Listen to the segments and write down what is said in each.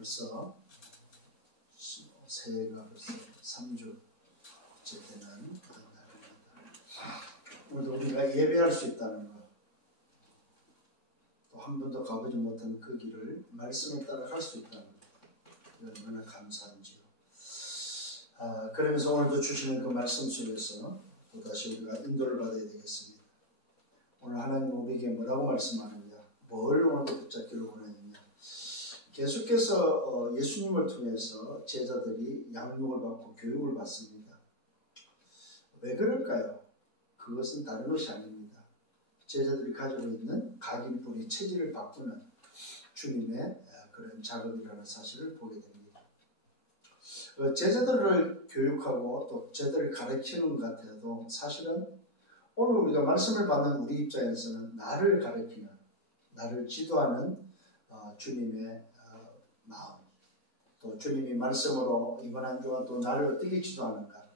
벌써 새해가 벌써 3주째 되는 그런 날입니다. 오늘도 우리가 예배할 수 있다는 것, 또 한 번도 가보지 못한 그 길을 말씀에 따라 갈 수 있다는 것, 얼마나 감사한지요. 그러면서 오늘도 주시는 그 말씀 속에서 또다시 우리가 인도를 받아야 되겠습니다. 오늘 하나님 우리에게 뭐라고 말씀하느냐, 뭘 오늘도 붙잡기를 원하느냐. 계속해서 예수님을 통해서 제자들이 양육을 받고 교육을 받습니다. 왜 그럴까요? 그것은 다른 것이 아닙니다. 제자들이 가지고 있는 각인뿌리 체질을 바꾸는 주님의 그런 작업이라는 사실을 보게 됩니다. 제자들을 교육하고 또 제자들을 가르치는 것 같아도 사실은 오늘 우리가 말씀을 받는 우리 입장에서는 나를 가르치는, 나를 지도하는 주님의 마음, 또 주님이 말씀으로 이번 한 주간 또 나를 어떻게 지도하는가,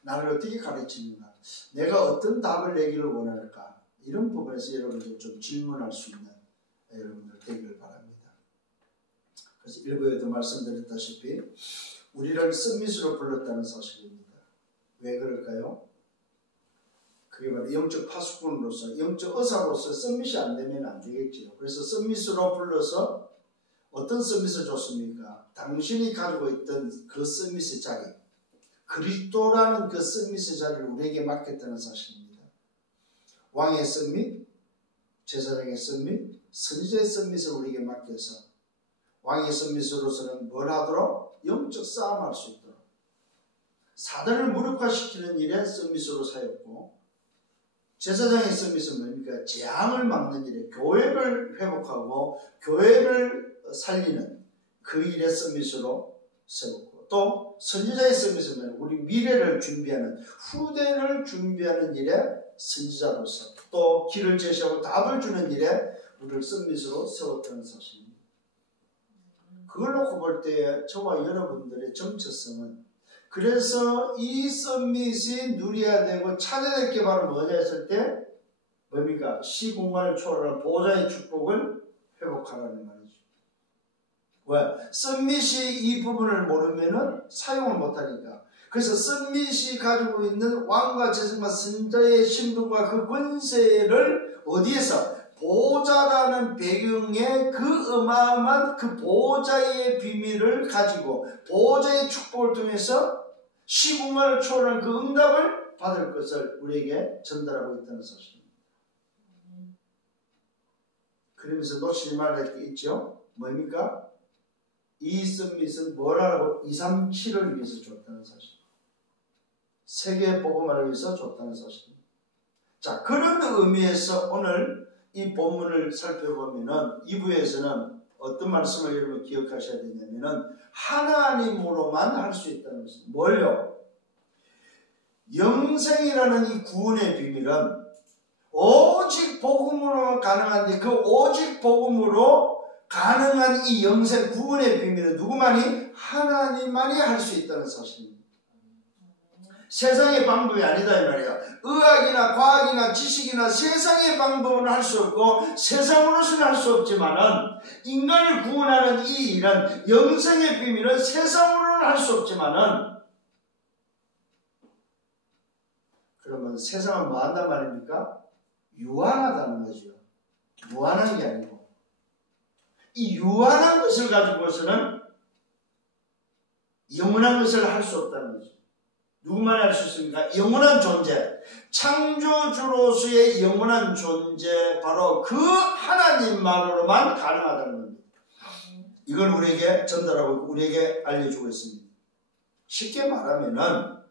나를 어떻게 가르치는가, 내가 어떤 답을 내기를 원할까, 이런 부분에서 여러분들 좀 질문할 수 있는 여러분들 되기를 바랍니다. 그래서 일부에도 말씀드렸다시피 우리를 썸밋으로 불렀다는 사실입니다. 왜 그럴까요? 그게 바로 영적 파수꾼으로서, 영적 의사로서 썸밋이 안 되면 안 되겠죠. 그래서 썸밋으로 불러서 어떤 썸밋을 줬습니까? 당신이 가지고 있던 그 썸밋의 자리, 그리스도라는 그 썸밋의 자리를 우리에게 맡겼다는 사실입니다. 왕의 썸밋, 제사장의 썸밋, 선지자의 썸밋을 우리에게 맡겨서 왕의 썸밋으로서는 뭘 하도록? 영적 싸움할 수 있도록 사단을 무력화시키는 일에 썸밋으로 사였고, 제사장의 썸밋은 뭡니까? 재앙을 막는 일에 교회를 회복하고 교회를 살리는 그 일에 썸밋으로 세웠고, 또 선지자의 썸밋은 우리 미래를 준비하는, 후대를 준비하는 일에 선지자로서, 또 길을 제시하고 답을 주는 일에 우리를 썸밋으로 세웠다는 사실입니다. 그걸 놓고 볼 때 저와 여러분들의 정체성은, 그래서 이 썸밋이 누려야 되고 찾아야 될 게 바로 뭐냐 했을 때 뭡니까? 시공간을 초월한 보좌의 축복을 회복하라는 말이죠. 왜? 썸밋이 이 부분을 모르면은 사용을 못하니까. 그래서 썸밋이 가지고 있는 왕과 제사장과 선지자의 신분과 그 권세를 어디에서? 보좌라는 배경에 그 어마어마한 그 보좌의 비밀을 가지고 보좌의 축복을 통해서 시공간을 초월한 그 응답을 받을 것을 우리에게 전달하고 있다는 사실입니다. 그러면서 놓치지 말아야 할 게 있죠. 뭡니까? 이 썸밋은 뭐라고? 237을 위해서 줬다는 사실. 세계 복음화를 위해서 줬다는 사실입니다. 자, 그런 의미에서 오늘 이 본문을 살펴보면은 2부에서는 어떤 말씀을 여러분 기억하셔야 되냐면은 하나님으로만 할 수 있다는 것입니다. 뭘요? 영생이라는 이 구원의 비밀은 오직 복음으로 가능한데, 그 오직 복음으로 가능한 이 영생 구원의 비밀은 누구만이? 하나님만이 할 수 있다는 사실입니다. 세상의 방법이 아니다 이 말이야. 의학이나 과학이나 지식이나 세상의 방법은 할 수 없고 세상으로서는 할 수 없지만은, 인간을 구원하는 이 일은, 영생의 비밀은 세상으로는 할 수 없지만은, 그러면 세상은 뭐 한단 말입니까? 유한하다는 거죠. 무한한 게 아니고 이 유한한 것을 가지고서는 영원한 것을 할 수 없다는 거죠. 누구만이 할 수 있습니까? 영원한 존재, 창조주로서의 영원한 존재, 바로 그 하나님만으로만 가능하다는 겁니다. 이걸 우리에게 전달하고 우리에게 알려주고 있습니다. 쉽게 말하면은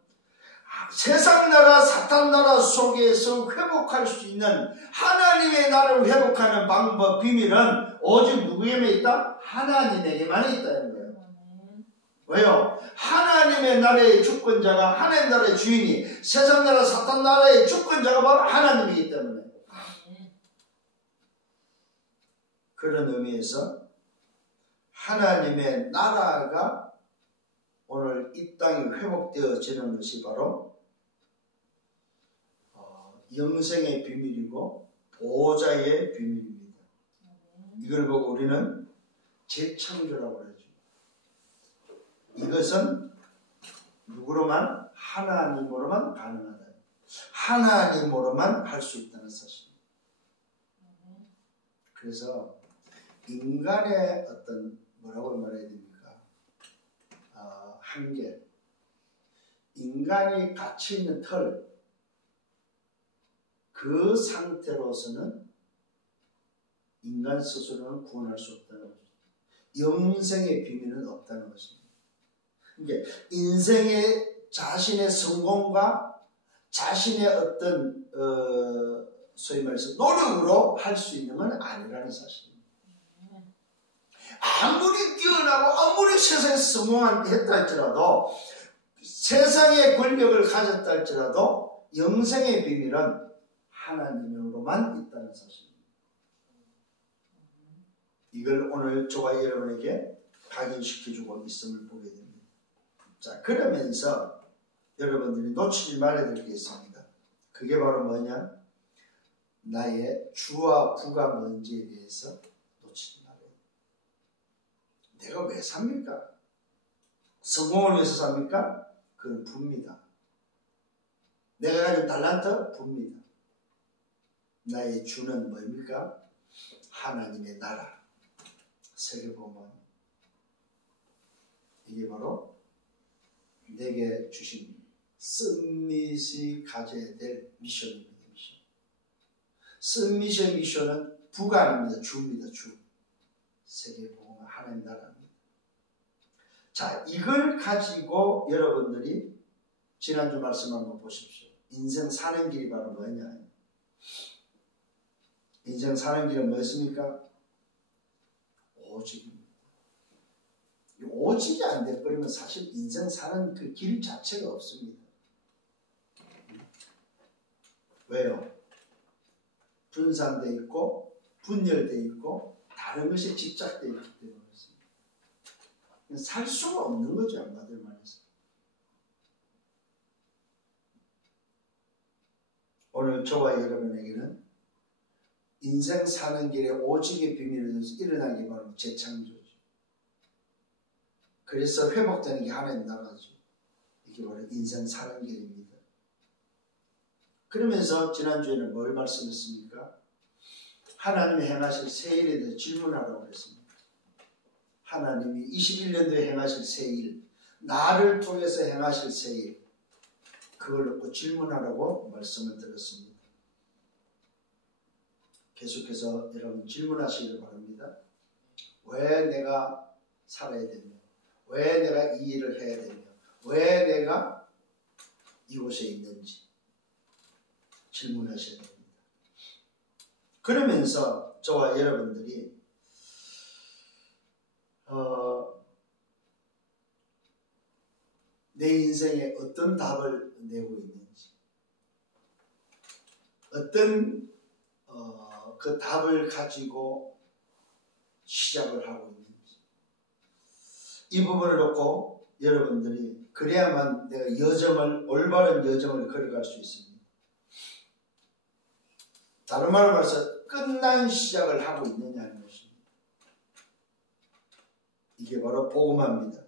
세상 나라, 사탄 나라 속에서 회복할 수 있는 하나님의 나라를 회복하는 방법, 비밀은 오직 누구에게만 있다? 하나님에게만 있다는 거예요. 왜요? 하나님의 나라의 주권자가, 하나님 나라의 주인이, 세상 나라, 사탄 나라의 주권자가 바로 하나님이기 때문에. 그런 의미에서 하나님의 나라가 오늘 이 땅에 회복되어지는 것이 바로 영생의 비밀이고 보호자의 비밀입니다. 이걸 보고 우리는 재창조라고 하죠. 이것은 누구로만? 하나님으로만 가능하다. 하나님으로만 할 수 있다는 사실입니다. 그래서 인간의 어떤 뭐라고 말해야 됩니까? 한계, 인간이 갇혀 있는 틀, 그 상태로서는 인간 스스로는 구원할 수 없다는 것입니다. 영생의 비밀은 없다는 것입니다. 그러니까 인생의 자신의 성공과 자신의 어떤 소위 말해서 노력으로 할 수 있는 건 아니라는 사실입니다. 아무리 뛰어나고 아무리 세상에서 성공했다 할지라도, 세상의 권력을 가졌다 할지라도 영생의 비밀은 하나님으로만 있다는 사실입니다. 이걸 오늘 저와 여러분에게 각인시켜주고 있음을 보게 됩니다. 자, 그러면서 여러분들이 놓치지 말아야 될 게 있습니다. 그게 바로 뭐냐? 나의 주와 부가 뭔지에 대해서 놓치지 말아야 돼요. 내가 왜 삽니까? 성공을 위해서 삽니까? 그건 부입니다. 내가 가진 달란트? 부입니다. 나의 주는 뭡니까? 하나님의 나라. 세계복음. 이게 바로 내게 주신 submit이 가져야 될 미션입니다. submit의 미션은 부가 아닙니다. 주입니다. 주. 세계복음 하나님 나라입니다. 자, 이걸 가지고 여러분들이 지난주 말씀 한번 보십시오. 인생 사는 길이 바로 뭐냐? 인생 사는 길은 뭐였습니까? 오직입니다. 오직이 안 돼버리면 사실 인생 사는 그 길 자체가 없습니다. 왜요? 분산되어 있고 분열되어 있고 다른 것에 집착되어 있기 때문에 그렇습니다. 살 수가 없는 거죠. 한마디로 말해서. 오늘 저와 여러분에게는 인생 사는 길에 오직의 비밀을 통해서 일어나는 게 바로 재창조죠. 그래서 회복되는 게 하나님 나라죠. 이게 바로 인생 사는 길입니다. 그러면서 지난주에는 뭘 말씀했습니까? 하나님이 행하실 새 일에 대해서 질문하라고 그랬습니다. 하나님이 21년도에 행하실 새 일, 나를 통해서 행하실 새 일, 그걸 놓고 질문하라고 말씀을 드렸습니다. 계속해서 여러분 질문하시길 바랍니다. 왜 내가 살아야 되며, 왜 내가 이 일을 해야 되며, 왜 내가 이곳에 있는지 질문하셔야 됩니다. 그러면서 저와 여러분들이 내 인생에 어떤 답을 내고 있는지, 어떤 그 답을 가지고 시작을 하고 있는지, 이 부분을 놓고 여러분들이 그래야만 내가 여정을, 올바른 여정을 걸어갈 수 있습니다. 다른 말로 말해서 끝난 시작을 하고 있느냐는 것입니다. 이게 바로 복음화입니다.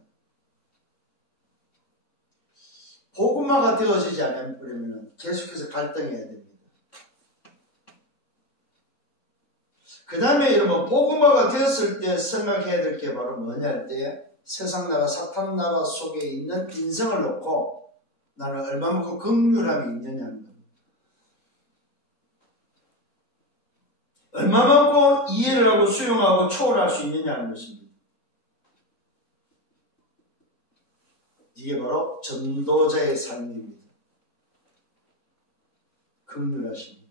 복음화가 되어지지 않으면 계속해서 갈등해야 됩니다. 그 다음에 여러분 복음화가 되었을 때 생각해야 될 게 바로 뭐냐 할 때, 세상 나라 사탄 나라 속에 있는 인생을 놓고 나는 얼마만큼 긍휼함이 있느냐는 겁니다. 얼마만큼 이해를 하고 수용하고 초월할 수 있느냐는 것입니다. 이게 바로 전도자의 삶입니다. 긍휼하십니다.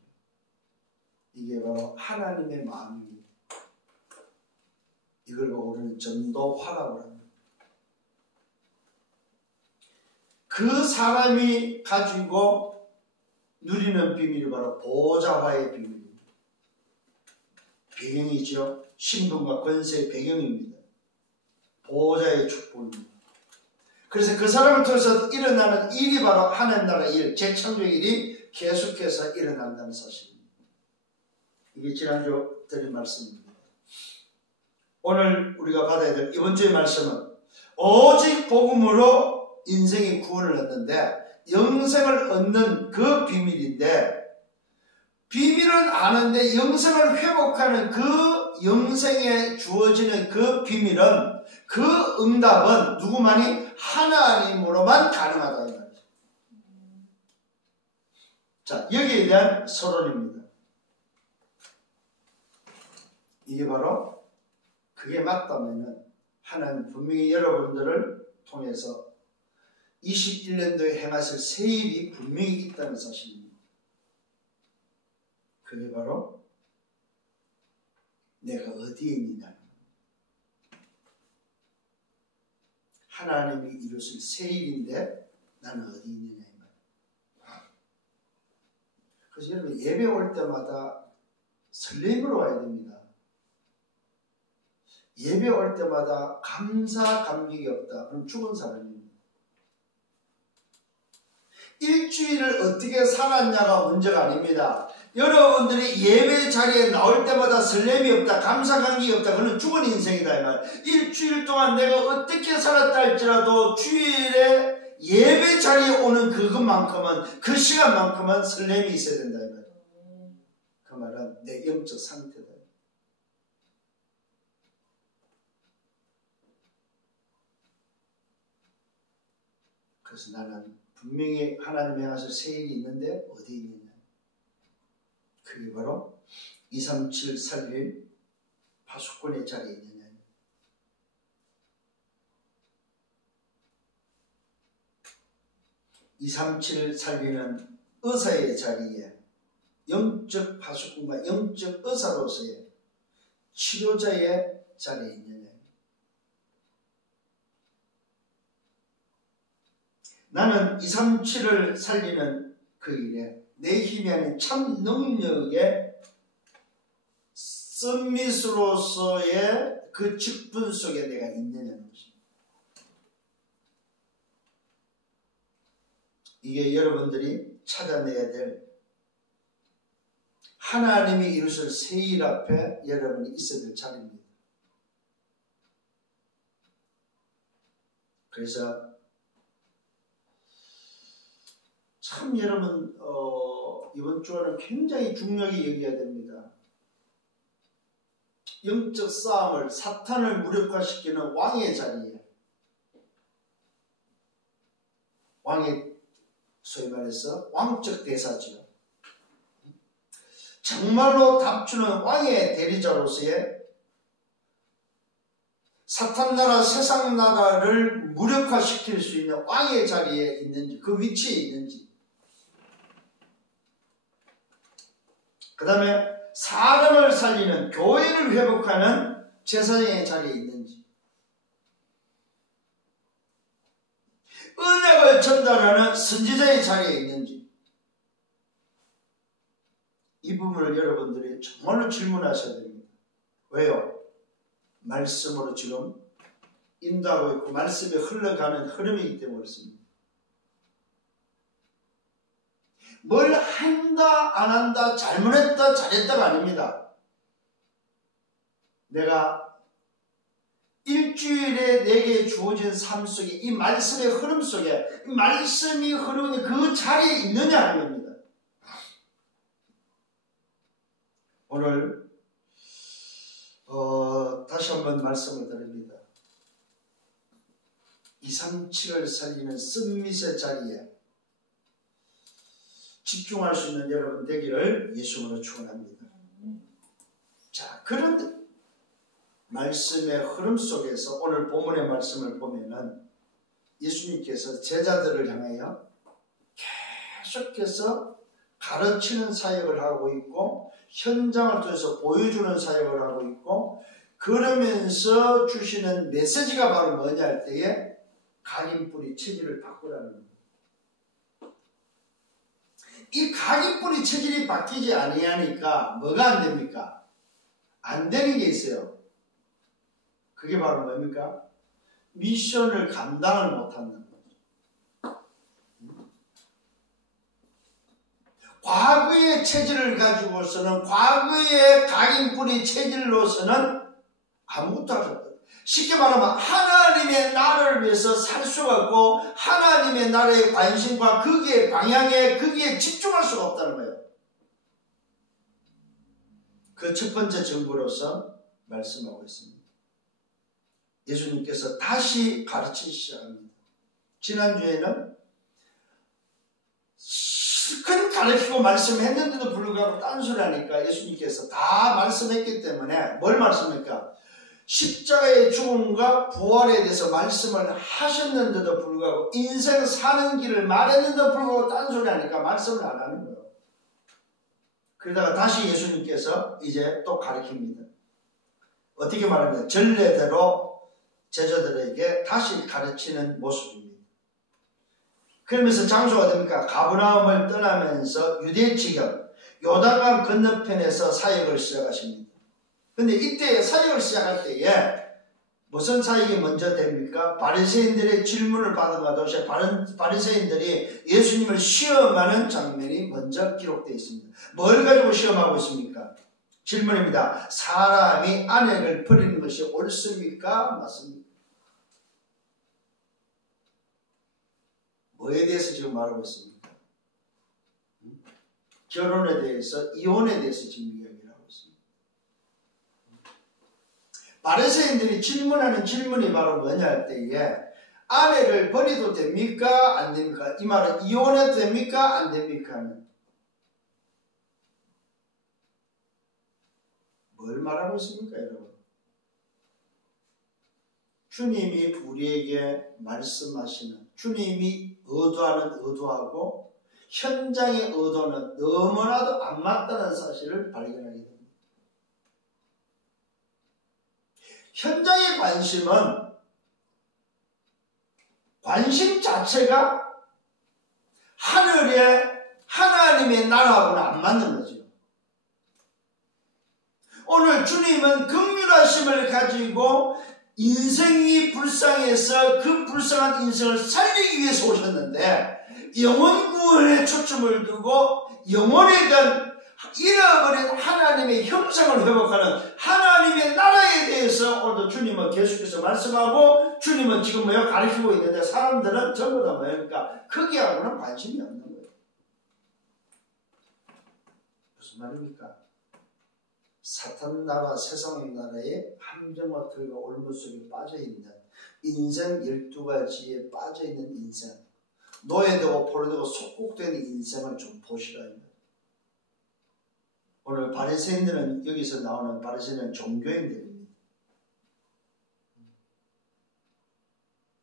이게 바로 하나님의 마음입니다. 이걸 보고 우리는 전도화라고 합니다. 그 사람이 가지고 누리는 비밀이 바로 보좌화의 비밀입니다. 배경이죠. 신분과 권세의 배경입니다. 보좌의 축복입니다. 그래서 그 사람을 통해서 일어나는 일이 바로 하나님 나라 일, 재창조의 일이 계속해서 일어난다는 사실입니다. 이게 지난주 드린 말씀입니다. 오늘 우리가 받아야 될 이번 주의 말씀은 오직 복음으로 인생의 구원을 얻는데 영생을 얻는 그 비밀인데, 비밀은 아는데 영생을 회복하는 그 영생에 주어지는 그 비밀은, 그 응답은 누구만이? 하나님으로만 가능하다 이 말이죠. 자, 여기에 대한 서론입니다. 이게 바로 그게 맞다면은 하나님 분명히 여러분들을 통해서 21년도에 행하실 새 일이 분명히 있다는 사실입니다. 그게 바로 내가 어디에 있느냐, 하나님이 이루실 새 일인데 나는 어디 있느냐 이 말이에요. 그래서 여러분 예배 올 때마다 설렘으로 와야 됩니다. 예배 올 때마다 감사 감격이 없다, 그럼 죽은 사람입니다. 일주일을 어떻게 살았냐가 문제가 아닙니다. 여러분들이 예배 자리에 나올 때마다 설렘이 없다, 감사 감격이 없다, 그건 죽은 인생이다 이 말. 일주일 동안 내가 어떻게 살았다 할지라도 주일에 예배 자리에 오는 그것만큼은, 그 시간만큼은 설렘이 있어야 된다 이 말. 그 말은 내 영적 상태다. 그래서 나는 분명히 하나님이 행하실 새 일이 있는데 어디 있느냐, 그게 바로 237 살릴 파수꾼의 자리에 있느냐. 237 살리는 의사의 자리에, 영적 파수꾼과 영적 의사로서의 치료자의 자리에 있느냐. 나는 237을 살리는 그 일에 내 힘이 아닌 참 능력의 서밋으로서의 그 직분 속에 내가 있느냐는 것입니다. 이게 여러분들이 찾아내야 될, 하나님이 이루실 새 일 앞에 여러분이 있어야 될 자리입니다. 그래서 참 여러분 이번 주에는 굉장히 중요하게 여겨야 됩니다. 영적 싸움을, 사탄을 무력화시키는 왕의 자리에, 왕의 소위 말해서 왕적 대사죠. 정말로 답주는 왕의 대리자로서의 사탄 나라, 세상 나라를 무력화시킬 수 있는 왕의 자리에 있는지, 그 위치에 있는지, 그 다음에 사람을 살리는, 교회를 회복하는 제사장의 자리에 있는지, 은혜를 전달하는 선지자의 자리에 있는지, 이 부분을 여러분들이 정말로 질문하셔야 됩니다. 왜요? 말씀으로 지금 인도하고 있고 말씀이 흘러가는 흐름이기 때문에 그렇습니다. 뭘 한다 안 한다, 잘못했다 잘했다가 아닙니다. 내가 일주일에 내게 주어진 삶 속에, 이 말씀의 흐름 속에, 이 말씀이 흐르는 그 자리에 있느냐 하는 겁니다. 오늘 다시 한번 말씀을 드립니다. 237을 살리는 썸밋의 자리에 집중할 수 있는 여러분 되기를 예수님으로 축원합니다. 자, 그런 말씀의 흐름 속에서 오늘 본문의 말씀을 보면은 예수님께서 제자들을 향하여 계속해서 가르치는 사역을 하고 있고, 현장을 통해서 보여주는 사역을 하고 있고, 그러면서 주시는 메시지가 바로 뭐냐 할 때에 각인뿌리 체질을 바꾸라는 겁니다. 이 각인뿌리 체질이 바뀌지 아니하니까 뭐가 안 됩니까? 안 되는 게 있어요. 그게 바로 뭡니까? 미션을 감당을 못한다는 거죠. 과거의 체질을 가지고서는, 과거의 각인뿌리 체질로서는 아무것도 할 수 없어요. 쉽게 말하면 하나님의 나라를 위해서 살 수가 없고 하나님의 나라의 관심과 거기에 방향에 거기에 집중할 수가 없다는 거예요. 그 첫 번째 정보로서 말씀하고 있습니다. 예수님께서 다시 가르치기 시작합니다. 지난주에는 실컷 가르치고 말씀했는데도 불구하고 딴소리하니까 예수님께서 다 말씀했기 때문에 뭘 말씀합니까? 십자가의 죽음과 부활에 대해서 말씀을 하셨는데도 불구하고 인생 사는 길을 말했는데도 불구하고 딴소리하니까 말씀을 안 하는 거예요. 그러다가 다시 예수님께서 이제 또 가르칩니다. 어떻게 말하면 전례대로 제자들에게 다시 가르치는 모습입니다. 그러면서 장소가 됩니까? 가버나움을 떠나면서 유대 지경 요단강 건너편에서 사역을 시작하십니다. 근데 이때 사역을 시작할 때에 무슨 사역이 먼저 됩니까? 바리새인들의 질문을 받은 동시에 바리새인들이 예수님을 시험하는 장면이 먼저 기록되어 있습니다. 뭘 가지고 시험하고 있습니까? 질문입니다. 사람이 아내를 버리는 것이 옳습니까? 맞습니까? 뭐에 대해서 지금 말하고 있습니까? 결혼에 대해서, 이혼에 대해서 지금 이야기를 하고 있습니다. 바리새인들이 질문하는 질문이 바로 뭐냐 할 때에 아내를 버려도 됩니까? 안 됩니까? 이 말은 이혼해도 됩니까? 안 됩니까? 뭘 말하고 있습니까, 여러분? 주님이 우리에게 말씀하시는, 주님이 의도하는 의도하고 현장의 의도는 너무나도 안 맞다는 사실을 발견하게 됩니다. 현장의 관심 자체가 하늘의 하나님의 나라하고는 안 맞는 거죠. 오늘 주님은 긍휼하심을 가지고 인생이 불쌍해서 그 불쌍한 인생을 살리기 위해서 오셨는데 영혼 구원에 초점을 두고 영혼에 대한 잃어버린 하나님의 형상을 회복하는 하나님의 나라에 대해서 오늘도 주님은 계속해서 말씀하고 주님은 지금 가르치고 있는데 사람들은 전부 다 뭐입니까? 거기하고는 관심이 없는 거예요. 무슨 말입니까? 사탄 나라, 세상 나라의 함정과 틀과 올무 속에 빠져있는 인생 12가지에 빠져있는 인생, 노예되고 포로되고 속국된 인생을 좀 보시라. 오늘 바리새인들은, 여기서 나오는 바리새인은 종교인들입니다.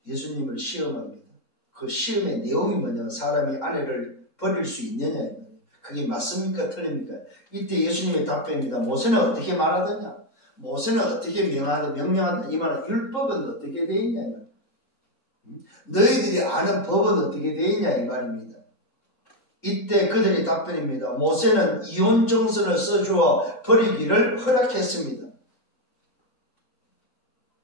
예수님을 시험합니다. 그 시험의 내용이 뭐냐면 사람이 아내를 버릴 수 있느냐, 그게 맞습니까? 틀립니까? 이때 예수님의 답변입니다. 모세는 어떻게 말하더냐? 모세는 어떻게 명령하더냐? 이 말은 율법은 어떻게 되어 있냐? 너희들이 아는 법은 어떻게 되어 있냐? 이 말입니다. 이때 그들의 답변입니다. 모세는 이혼 정서를 써주어 버리기를 허락했습니다.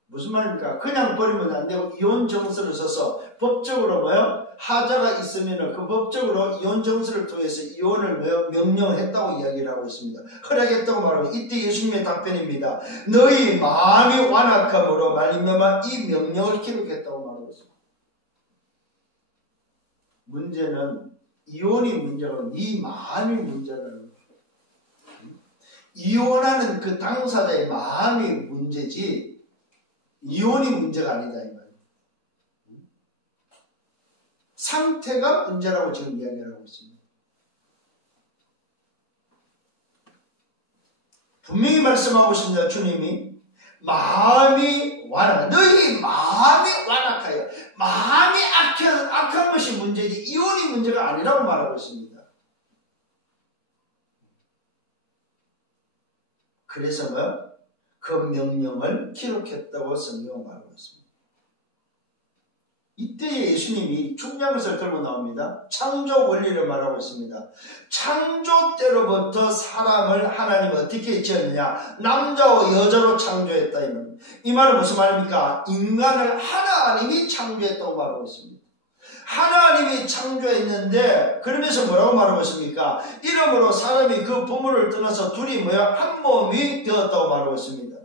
무슨 말입니까? 그냥 버리면 안 되고 이혼 정서를 써서 법적으로 하자가 있으면 그 법적으로 이혼 정서를 통해서 이혼을 명령을 했다고 이야기를 하고 있습니다. 허락했다고 말하고 이때 예수님의 답변입니다. 너희 마음이 완악함으로 말미암아 이 명령을 기록했다고 말하고 있습니다. 문제는 이혼이 문제가 아니라 네 마음이 문제라는 거예요. 이혼하는 그 당사자의 마음이 문제지 이혼이 문제가 아니다 이 말이에요. 상태가 문제라고 지금 이야기를 하고 있습니다. 분명히 말씀하고 있습니다. 주님이 마음이 완악, 너희 마음이 완악하여 마음이 악한 것이 문제지 이혼이 문제가 아니라고 말하고 있습니다. 그래서 그 명령을 기록했다고 성경은 말하고 있습니다. 이때 예수님이 중요한 것을 들고 나옵니다. 창조 원리를 말하고 있습니다. 창조 때로부터 사람을 하나님은 어떻게 지었느냐? 남자와 여자로 창조했다. 이 말은 무슨 말입니까? 인간을 하나님이 창조했다고 말하고 있습니다. 하나님이 창조했는데 그러면서 뭐라고 말하고 있습니까? 이러므로 사람이 그 부모를 떠나서 둘이 한 몸이 되었다고 말하고 있습니다.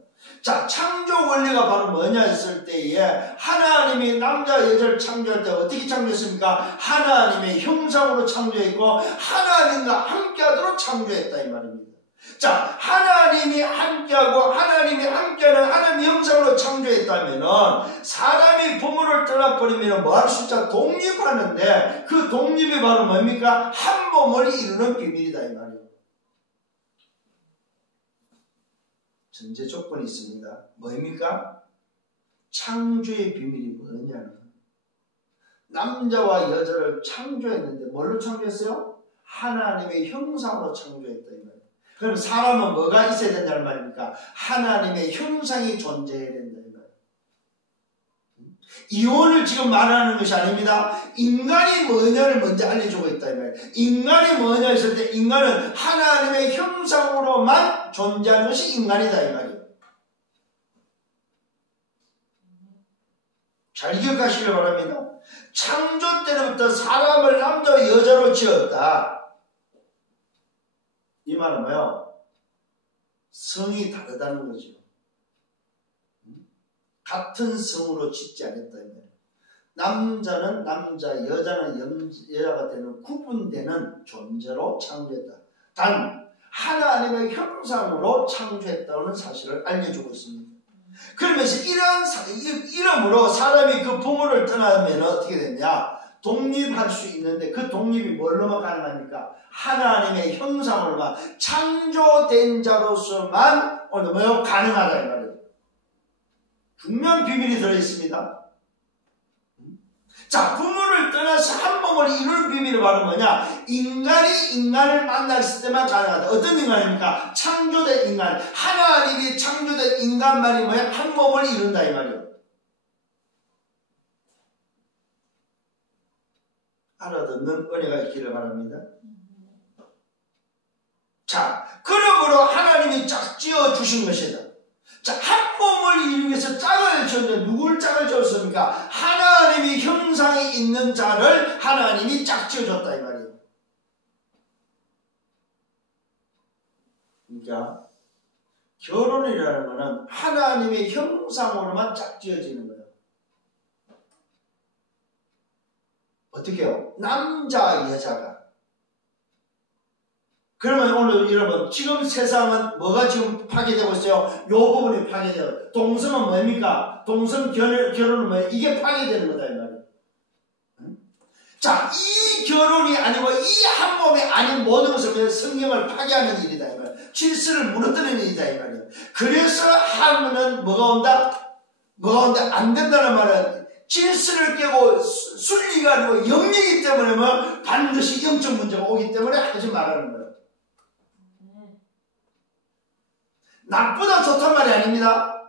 자, 창조 원리가 바로 뭐냐 했을 때에 하나님이 남자 여자를 창조할 때 어떻게 창조했습니까? 하나님의 형상으로 창조했고 하나님과 함께하도록 창조했다 이 말입니다. 자, 하나님이 함께하고 하나님이 함께하는 하나님의 형상으로 창조했다면은 사람이 부모를 떠나버리면 뭐 할 수 있죠? 독립하는데 그 독립이 바로 뭡니까? 한 몸을 이루는 비밀이다 이 말이에요. 전제 조건이 있습니다. 뭡니까? 창조의 비밀이 뭐냐면 남자와 여자를 창조했는데 뭘로 창조했어요? 하나님의 형상으로 창조했다 이 말이에요. 그럼 사람은 뭐가 있어야 된다는 말입니까? 하나님의 형상이 존재해야 된다 이 말이에요. 이혼을 지금 말하는 것이 아닙니다. 인간이 뭐냐를 먼저 알려주고 있다 이 말이에요. 인간이 뭐냐 했을 때 인간은 하나님의 형상으로만 존재하는 것이 인간이다 이 말이에요. 잘 기억하시길 바랍니다. 창조 때부터 사람을 남자와 여자로 지었다. 이 말은 뭐예요? 성이 다르다는 거죠. 같은 성으로 짓지 않았다. 남자는 남자, 여자는 여자가 되는 구분되는 존재로 창조했다. 단 하나님의 형상으로 창조했다는 사실을 알려주고 있습니다. 그러면서 이러므로 사람이 그 부모를 떠나면 어떻게 되냐? 독립할 수 있는데 그 독립이 뭘로만 가능합니까? 하나님의 형상으로만 창조된 자로서만 뭐요? 가능하다 이 말이에요. 분명 비밀이 들어있습니다. 자, 부모를 떠나서 한 몸을 이루는 비밀이 바로 뭐냐? 인간이 인간을 만났을 때만 가능하다. 어떤 인간입니까? 창조된 인간. 하나님이 창조된 인간만이 뭐야? 한 몸을 이룬다 이 말이에요. 알아듣는 은혜가 있기를 바랍니다. 자, 그러므로 하나님이 짝지어 주신 것이다. 자, 한 몸을 이루기 위해서 짝을 지었는데 누굴 짝을 지었습니까? 하나님이 형상이 있는 자를 하나님이 짝지어줬다 이 말이에요. 그러니까 결혼이라는 것은 하나님의 형상으로만 짝지어지는 거예요. 어떻게 해요? 남자, 여자가. 그러면 오늘 여러분 지금 세상은 뭐가 지금 파괴되고 있어요? 이 부분이 파괴되고 동성은 뭡니까? 동성 결혼은 뭐예요? 이게 파괴되는 거다 이 말이에요. 자, 이 결혼이 아니고 이 한 몸이 아닌 모든 것을 성경을 파괴하는 일이다 이 말이에요. 질서를 무너뜨리는 일이다 이 말이에요. 그래서 하면은 뭐가 온다? 뭐가 온다? 안 된다는 말은 질서를 깨고 순리가 아니고 영리이기 때문에 뭐 반드시 영적 문제가 오기 때문에 하지 말라는 거예요. 나쁘다 좋단 말이 아닙니다.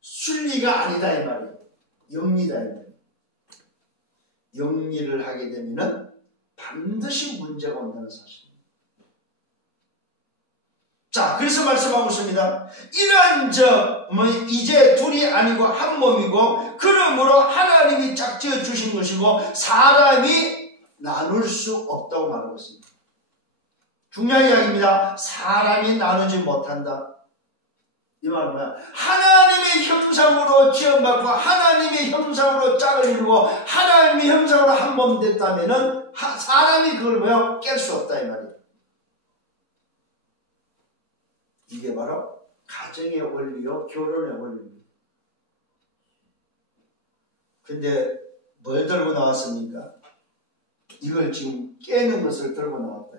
순리가 아니다 이 말이에요. 영리다 이 말이에요. 영리를 하게 되면은 반드시 문제가 온다는 사실입니다. 자, 그래서 말씀하고 있습니다. 이러한 이제 둘이 아니고 한 몸이고 그러므로 하나님이 짝지어 주신 것이고 사람이 나눌 수 없다고 말하고 있습니다. 중요한 이야기입니다. 사람이 나누지 못한다. 이 말은 뭐야? 하나님의 형상으로 지원받고 하나님의 형상으로 짝을 이루고 하나님의 형상으로 한 몸 됐다면은 사람이 그걸 뭐야? 깰 수 없다 이 말이에요. 이게 바로 가정의 원리요, 결혼의 원리입니다. 근데 뭘 들고 나왔습니까? 이걸 지금 깨는 것을 들고 나왔다.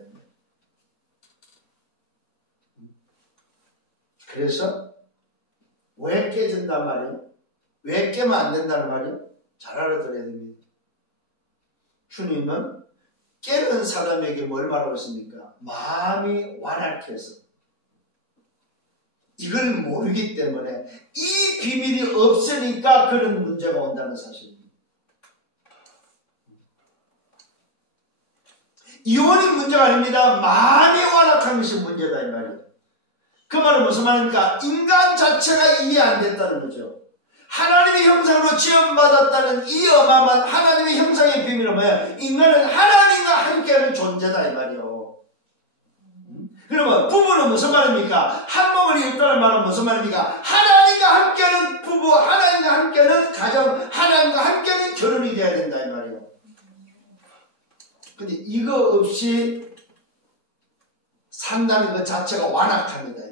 그래서 왜 깨진단 말이에요? 왜 깨면 안 된다는 말이에요? 잘 알아들어야 됩니다. 주님은 깨는 사람에게 뭘 말하고 있습니까? 마음이 완악해서 이걸 모르기 때문에 이 비밀이 없으니까 그런 문제가 온다는 사실입니다. 이혼이 문제가 아닙니다. 마음이 완악한 것이 문제다 이 말이에요. 그 말은 무슨 말입니까? 인간 자체가 이해 안 됐다는 거죠. 하나님의 형상으로 지원받았다는 이 어마어마한 하나님의 형상의 비밀은 뭐예요? 인간은 하나님과 함께하는 존재다 이 말이에요. 그러면 부부는 무슨 말입니까? 한 몸을 이뤘다는 말은 무슨 말입니까? 하나님과 함께하는 근데 이거 없이 산다는 것 자체가 완악합니다.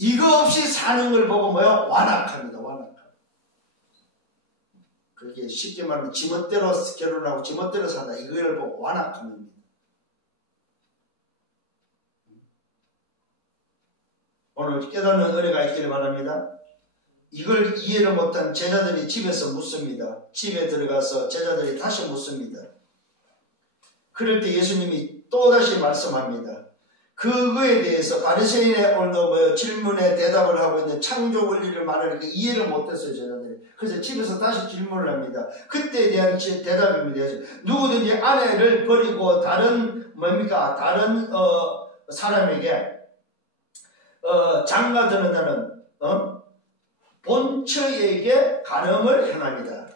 이거 없이 사는 걸 보고 뭐요? 완악합니다. 완악합니다. 그렇게 쉽게 말하면 지멋대로 결혼하고 지멋대로 산다. 이걸 보고 완악합니다. 오늘 깨닫는 은혜가 있기를 바랍니다. 이걸 이해를 못한 제자들이 집에서 묻습니다. 집에 들어가서 제자들이 다시 묻습니다. 그럴 때 예수님이 또다시 말씀합니다. 그거에 대해서 바리새인의 오늘도 질문에 대답을 하고 있는 창조 원리를 말하니까 이해를 못했어요, 제자들이. 그래서 집에서 다시 질문을 합니다. 그때에 대한 대답입니다. 누구든지 아내를 버리고 다른 사람에게 장가드는 자는 본처에게 간음을 행합니다.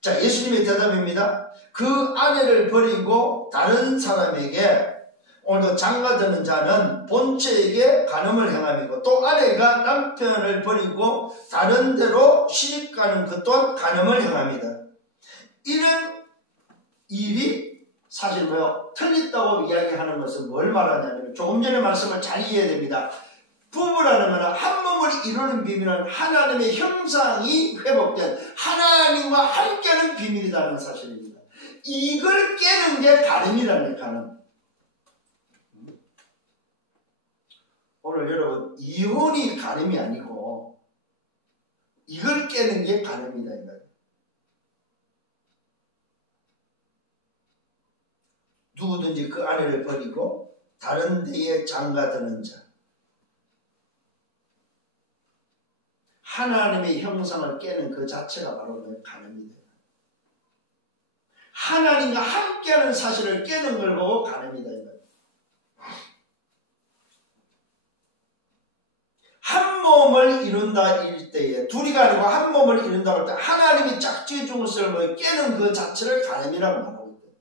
자, 예수님의 대답입니다. 그 아내를 버리고 다른 사람에게 오늘도 장가드는 자는 본처에게 간음을 행함이고, 또 아내가 남편을 버리고 다른 데로 시집가는 것 또한 간음을 행합니다. 이런 일이 사실 틀렸다고 이야기하는 것은 뭘 말하냐면, 조금 전에 말씀을 잘 이해해야 됩니다. 부부라는 것은 한 몸을 이루는 비밀은 하나님의 형상이 회복된 하나님과 함께하는 비밀이라는 사실입니다. 이걸 깨는 게 간음이라는 거예요. 간음. 오늘 여러분, 이혼이 간음이 아니고 이걸 깨는 게 간음이다. 누구든지 그 아내를 버리고 다른 데에 장가드는 자, 하나님의 형상을 깨는 그 자체가 바로 간음이다. 하나님과 함께하는 사실을 깨는 걸 보고 간음이다. 한 몸을 이룬다 일 때에, 둘이가 아니고 한 몸을 이룬다고 할 때 하나님이 짝지어 준 것을 깨는 그 자체를 간음이라고 말하고 있다.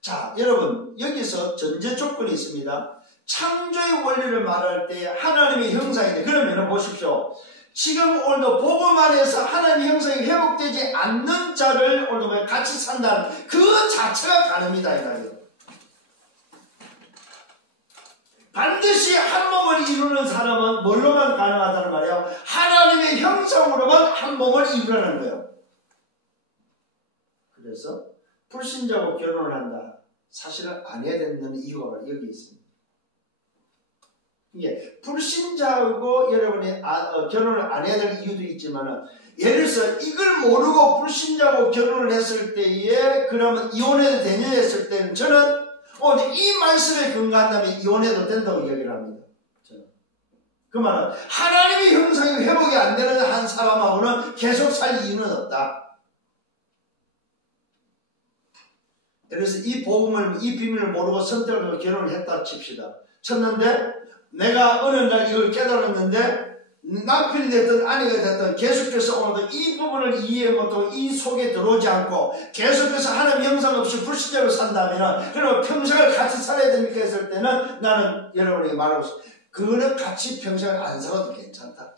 자, 여러분, 여기서 전제 조건이 있습니다. 창조의 원리를 말할 때 하나님의 형상인데, 그러면 보십시오. 지금 오늘도 복음 안에서 하나님의 형상이 회복되지 않는 자를 오늘도 같이 산다는 그 자체가 간음이다 이 말이에요. 반드시 한 몸을 이루는 사람은 뭘로만 가능하다는 말이에요? 하나님의 형상으로만 한 몸을 이루라는 거예요. 그래서 불신자고 결혼을 한다. 사실은 안 해야 되는 이유가 여기 있습니다. 이게 불신자하고 여러분이 결혼을 안 해야 될 이유도 있지만, 예를 들어서 이걸 모르고 불신자하고 결혼을 했을 때에 그러면 이혼해도 되냐 했을 때는 저는 이 말씀에 근거한다면 이혼해도 된다고 이야기를 합니다. 저는. 그 말은 하나님의 형상이 회복이 안 되는 한 사람하고는 계속 살 이유는 없다. 예를 들어서 이 복음을, 이 비밀을 모르고 선택을 하고 결혼을 했다 칩시다. 쳤는데 내가 어느 날 이걸 깨달았는데 남편이 됐든 아내가 됐든 계속해서 오늘도 이 부분을 이해 못하고 이 속에 들어오지 않고 계속해서 하나님 형상 없이 불신자로 산다면, 그러면 평생을 같이 살아야 됩니까 했을 때는 나는 여러분에게 말하고 싶어요. 그거는 같이 평생을 안 살아도 괜찮다.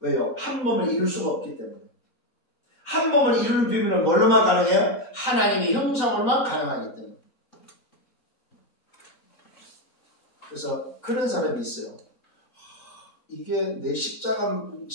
왜요? 한 몸을 이룰 수가 없기 때문에. 한 몸을 이루는 비밀은 뭘로만 가능해요? 하나님의 형상으로만 가능하기 때문에. 그래서 그런 사람이 있어요. 이게 내 십자가입니까?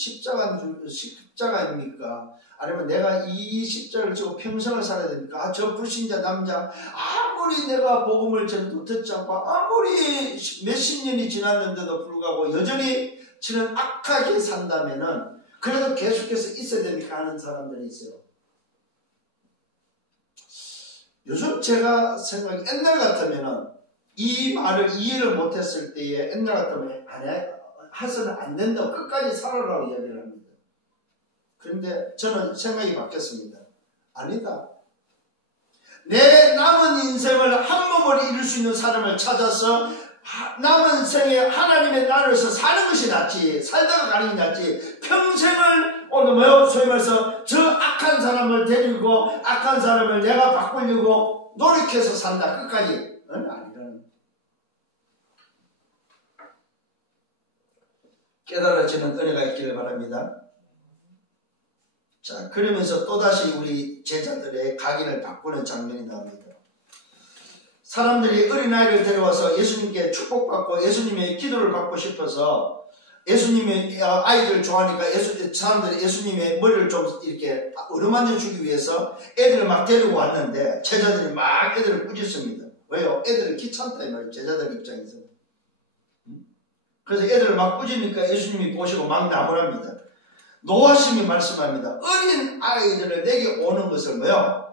아니면 내가 이 십자가를 지고 평생을 살아야 됩니까? 저 불신자 남자, 아무리 내가 복음을 전도 듣지 않고 아무리 몇십 년이 지났는데도 불구하고 여전히 저는 악하게 산다면은 그래도 계속해서 있어야 됩니까? 하는 사람들이 있어요. 요즘 제가 생각이 옛날 같으면은 이 말을 이해를 못했을 때에 옛날 같으면 해서는 안 된다고 끝까지 살아라고 이야기를 합니다. 그런데 저는 생각이 바뀌었습니다. 아니다. 내 남은 인생을 한 몸을 이룰 수 있는 사람을 찾아서 남은 생에 하나님의 나라에서 사는 것이 낫지, 살다가 가는 게 낫지, 평생을 소위 말해서 저 악한 사람을 데리고 악한 사람을 내가 바꾸려고 노력해서 산다 끝까지 아니라는. 깨달아지는 은혜가 있기를 바랍니다. 자, 그러면서 또다시 우리 제자들의 각인을 바꾸는 장면이 나옵니다. 사람들이 어린아이를 데려와서 예수님께 축복받고 예수님의 기도를 받고 싶어서 예수님의 아이들 좋아하니까 사람들이 예수님의 머리를 좀 이렇게 어루만져 주기 위해서 애들을 막 데리고 왔는데 제자들이 막 애들을 꾸짖습니다. 왜요? 애들은 귀찮다 이 말이에요. 제자들 입장에서. 그래서 애들을 막 꾸짖으니까 예수님이 보시고 막 나무랍니다. 노하심이 말씀합니다. 어린 아이들을 내게 오는 것을 뭐요?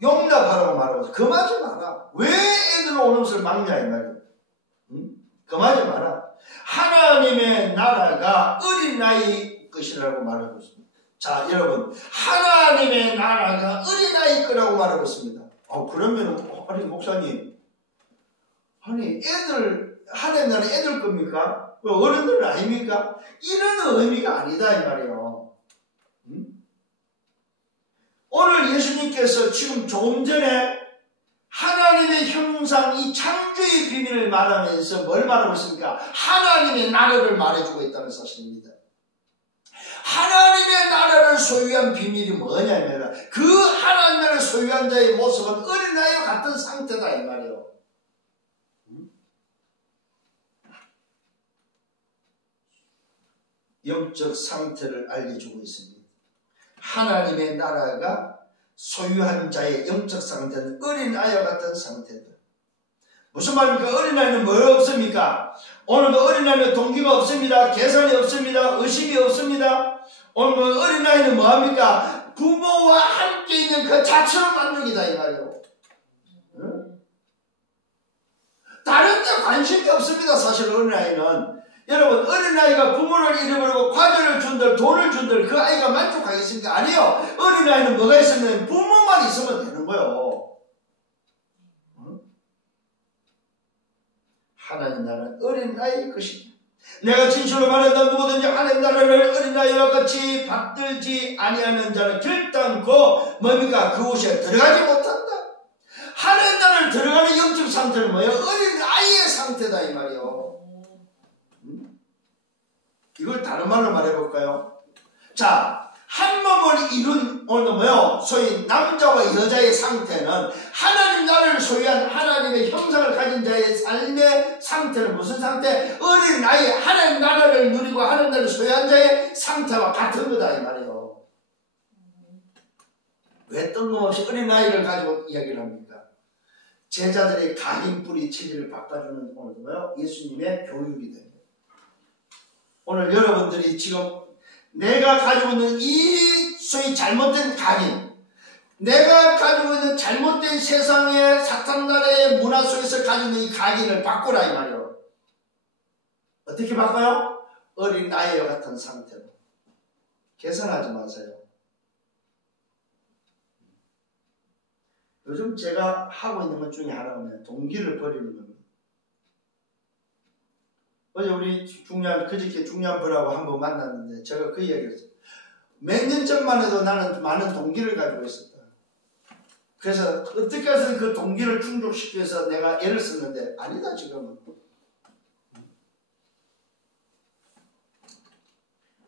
용납하라고 말하고 금하지 마라. 왜 애들 오는 것을 막냐 이 말이에요. 금하지 마라. 하나님의 나라가 어린아이 것이라고 말하고 있습니다. 자, 여러분, 하나님의 나라가 어린아이 거라고 말하고 있습니다. 그러면 아니 목사님, 아니 애들 하나님 나라 애들 겁니까? 어른들은 아닙니까? 이런 의미가 아니다 이 말이에요. 오늘 예수님께서 지금 조금 전에 하나님의 형상, 이 창조의 비밀을 말하면서 뭘 말하고 있습니까? 하나님의 나라를 말해주고 있다는 사실입니다. 하나님의 나라를 소유한 비밀이 뭐냐면 그 하나님의 나라를 소유한 자의 모습은 어린아이와 같은 상태다 이 말이에요. 영적 상태를 알려주고 있습니다. 하나님의 나라가 소유한 자의 영적 상태는 어린아이와 같은 상태다. 무슨 말입니까? 어린아이는 뭐 없습니까? 오늘도 어린아이는 동기가 없습니다. 계산이 없습니다. 의식이 없습니다. 오늘 어린아이는 뭐합니까? 부모와 함께 있는 그 자체로 만족이다 이 말이에요. 다른 데 관심이 없습니다. 사실 어린아이는. 여러분, 어린아이가 부모를 잃어버리고 과자를 준들 돈을 준들 그 아이가 만족하겠습니까? 아니요. 어린아이는 뭐가 있으면 부모만 있으면 되는 거예요. 하나님 나라는 어린아이의 것이다. 내가 진실로 말한다. 누구든지 하나님 나라를 어린아이와 같이 받들지 아니하는 자는 결단코 뭡니까? 그곳에 들어가지 못한다. 하나님 나라를 들어가는 영적 상태는 뭐예요? 어린아이의 상태다 이 말이에요. 이걸 다른 말로 말해볼까요? 자, 한 몸을 이룬 오늘 뭐요? 소위 남자와 여자의 상태는 하나님 나라를 소유한 하나님의 형상을 가진 자의 삶의 상태는 무슨 상태? 어린아이, 하나님 나라를 누리고 하나님 나라를 소유한 자의 상태와 같은 거다 이 말이에요. 왜 뜬금없이 어린아이를 가지고 이야기를 합니까? 제자들의 각인뿌리 체질을 바꿔주는 오늘 뭐요? 예수님의 교육이 됩니다. 오늘 여러분들이 지금 내가 가지고 있는 이 소위 잘못된 각인, 내가 가지고 있는 잘못된 세상의 사탄 나라의 문화 속에서 가지고 있는 이 각인을 바꾸라 이 말이에요. 어떻게 바꿔요? 어린 아이와 같은 상태로. 계산하지 마세요. 요즘 제가 하고 있는 것 중에 하나가 동기를 버리는 겁니다. 어제 우리 그저께 중요한 분하고 한번 만났는데 제가 그 이야기를 했어요. 몇 년 전만 해도 나는 많은 동기를 가지고 있었다. 그래서 어떻게 해서 그 동기를 충족시키기 위해서 내가 애를 썼는데 아니다 지금은.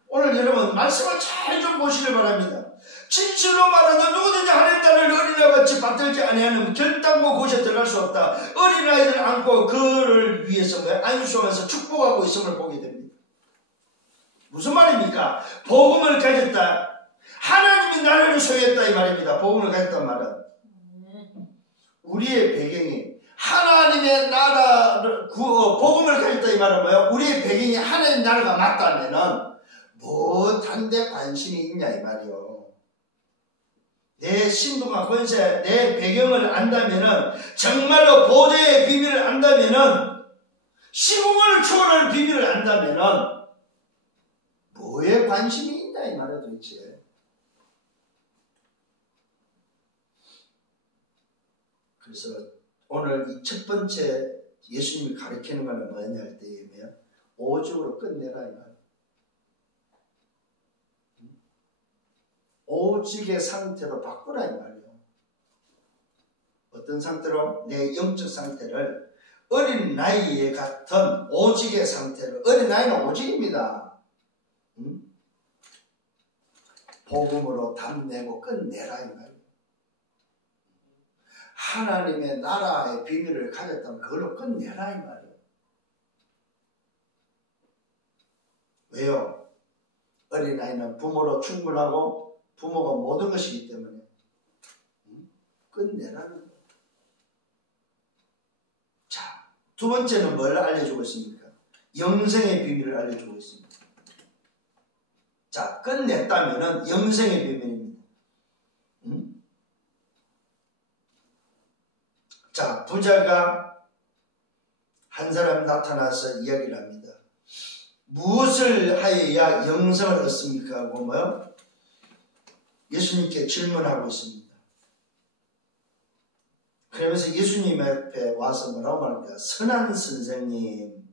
오늘 여러분 말씀을 잘 좀 보시길 바랍니다. 진실로 말하는 누구든지 하나님 나라를 어린아이와 같이 받들지 아니하는 결단코 그곳에 들어갈 수 없다. 어린아이를 안고 그를 위해서 안수하면서 축복하고 있음을 보게 됩니다. 무슨 말입니까? 복음을 가졌다. 하나님이 나라를 소유했다 이 말입니다. 복음을 가졌단 말은 우리의 배경이 하나님의 나라를 복음을 가졌다 이 말은 뭐예요? 우리의 배경이 하나님 나라가 맞다면은 무엇한 데 관심이 있냐 이 말이요. 내 신분과 권세, 내 배경을 안다면은 정말로 보좌의 비밀을 안다면은 시공을 초월하는 비밀을 안다면은 뭐에 관심이 있냐 이 말이야 도대체. 그래서 오늘 이 첫 번째 예수님이 가르치는 거는 뭐냐 할 때에면 오직으로 끝내라 이 말. 오직의 상태로 바꾸라 이 말이에요. 어떤 상태로? 내 영적 상태를 어린 나이에 같은 오직의 상태로. 어린 나이는 오직입니다. 복음으로 답내고 끝내라 이 말이에요. 하나님의 나라의 비밀을 가졌다면 그걸로 끝내라 이 말이에요. 왜요? 어린아이는 부모로 충분하고 부모가 모든 것이기 때문에 끝내라는 거예요. 자, 두 번째는 뭘 알려주고 있습니까? 영생의 비밀을 알려주고 있습니다. 자, 끝냈다면은 영생의 비밀입니다. 자, 부자가 한 사람 나타나서 이야기를 합니다. 무엇을 하여야 영생을 얻습니까? 하고 뭐요? 예수님께 질문하고 있습니다. 그러면서 예수님 앞에 와서 뭐라고 말합니까? 선한 선생님,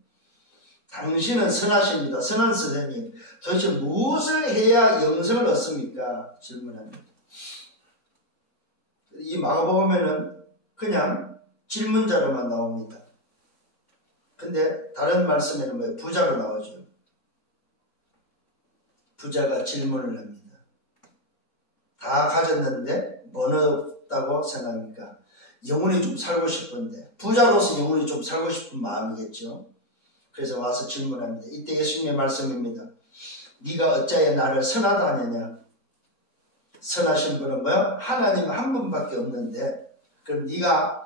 당신은 선하십니다. 선한 선생님, 도대체 무엇을 해야 영생을 얻습니까? 질문합니다. 이 마가복음에는 그냥 질문자로만 나옵니다. 근데 다른 말씀에는 뭐 부자로 나오죠. 부자가 질문을 합니다. 다 가졌는데 뭐는 없다고 생각합니까? 영원히 좀 살고 싶은데, 부자로서 영원히 좀 살고 싶은 마음이겠죠. 그래서 와서 질문합니다. 이때 예수님의 말씀입니다. 네가 어찌하여 나를 선하다 하느냐? 선하신 분은 뭐야? 하나님 한 분밖에 없는데, 그럼 네가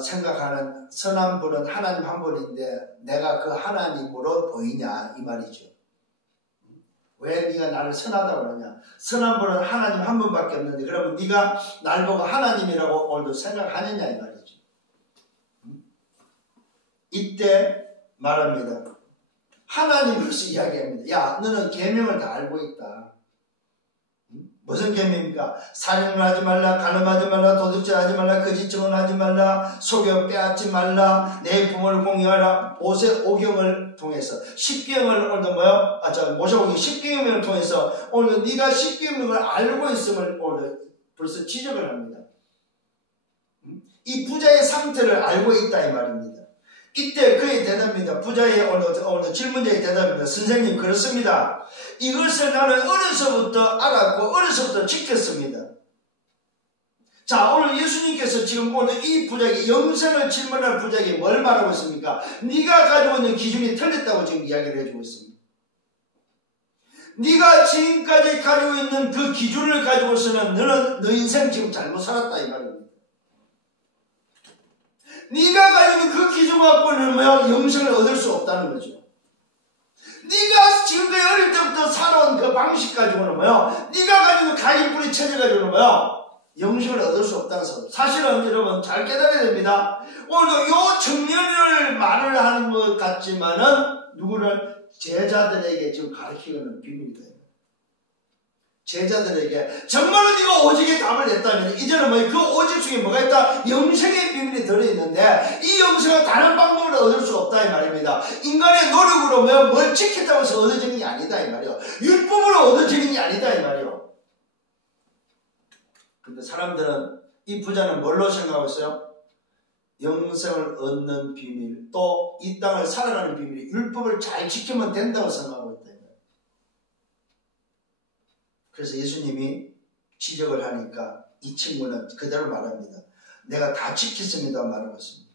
생각하는 선한 분은 하나님 한 분인데 내가 그 하나님으로 보이냐 이 말이죠. 왜 네가 나를 선하다고 그러냐? 선한 분은 하나님 한 분밖에 없는데 그러면 네가 날 보고 하나님이라고 오늘도 생각하느냐 이 말이죠. 이때 말합니다. 하나님으로서 이야기합니다. 야, 너는 계명을 다 알고 있다. 무슨 계명입니까? 살인을 하지 말라, 간음하지 말라, 도둑질하지 말라, 거짓 증언하지 말라, 속여 빼앗지 말라, 내 부모를 공경하라. 모세오경을 통해서 십계명을 오늘 뭐요? 모세오경 십계명을 통해서 오늘 네가 십계명을 알고 있음을 오늘 벌써 지적을 합니다. 이 부자의 상태를 알고 있다 이 말입니다. 이때 그의 대답입니다. 부자의 오늘 질문자의 대답입니다. 선생님, 그렇습니다. 이것을 나는 어려서부터 알았고 어려서부터 지켰습니다. 자, 오늘 예수님께서 지금 오늘 이 부자에게 영생을 질문할 부자에게 뭘 말하고 있습니까? 네가 가지고 있는 기준이 틀렸다고 지금 이야기를 해주고 있습니다. 네가 지금까지 가지고 있는 그 기준을 가지고서는 너는 너 인생 지금 잘못 살았다 이 말입니다. 네가 가지고 있는 그 기준 갖고는 뭐야? 영생을 얻을 수 없다는 거죠. 네가 지금까지 어릴 때부터 살아온 그 방식 가지고는 뭐야? 네가 가지고 가인뿌리 체제 가지고는 뭐야? 영생을 얻을 수 없다는 사실. 사실은 여러분 잘 깨달아야 됩니다. 오늘도 요 청년을 말을 하는 것 같지만은 누구를 제자들에게 지금 가르치는 비밀이다. 제자들에게 정말로 네가 오직의 답을 냈다면 이제는 뭐 그 오직 중에 뭐가 있다? 영생의 비밀이 들어있는데 이 영생은 다른 방법으로 얻을 수 없다 이 말입니다. 인간의 노력으로 뭘 지켰다고 해서 얻어지는 게 아니다 이 말이요. 율법으로 얻어지는 게 아니다 이 말이요. 근데 사람들은 이 부자는 뭘로 생각하고 있어요? 영생을 얻는 비밀, 또 이 땅을 살아가는 비밀이 율법을 잘 지키면 된다고 생각하고 있다. 그래서 예수님이 지적을 하니까 이 친구는 그대로 말합니다. 내가 다 지켰습니다 말하고 있습니다.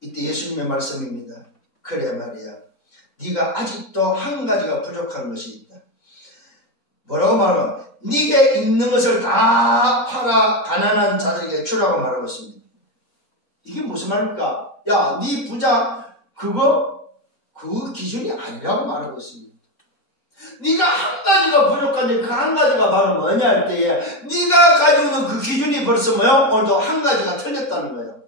이때 예수님의 말씀입니다. 그래 말이야. 네가 아직도 한 가지가 부족한 것이 있다. 뭐라고 말하면 네게 있는 것을 다 팔아 가난한 자들에게 주라고 말하고 있습니다. 이게 무슨 말입니까? 야, 네 부자 그 기준이 아니라고 말하고 있습니다. 네가 한 가지가 부족한데 그 한 가지가 바로 뭐냐 할 때에 네가 가지고 있는 그 기준이 벌써 뭐야? 오늘도 한 가지가 틀렸다는 거예요.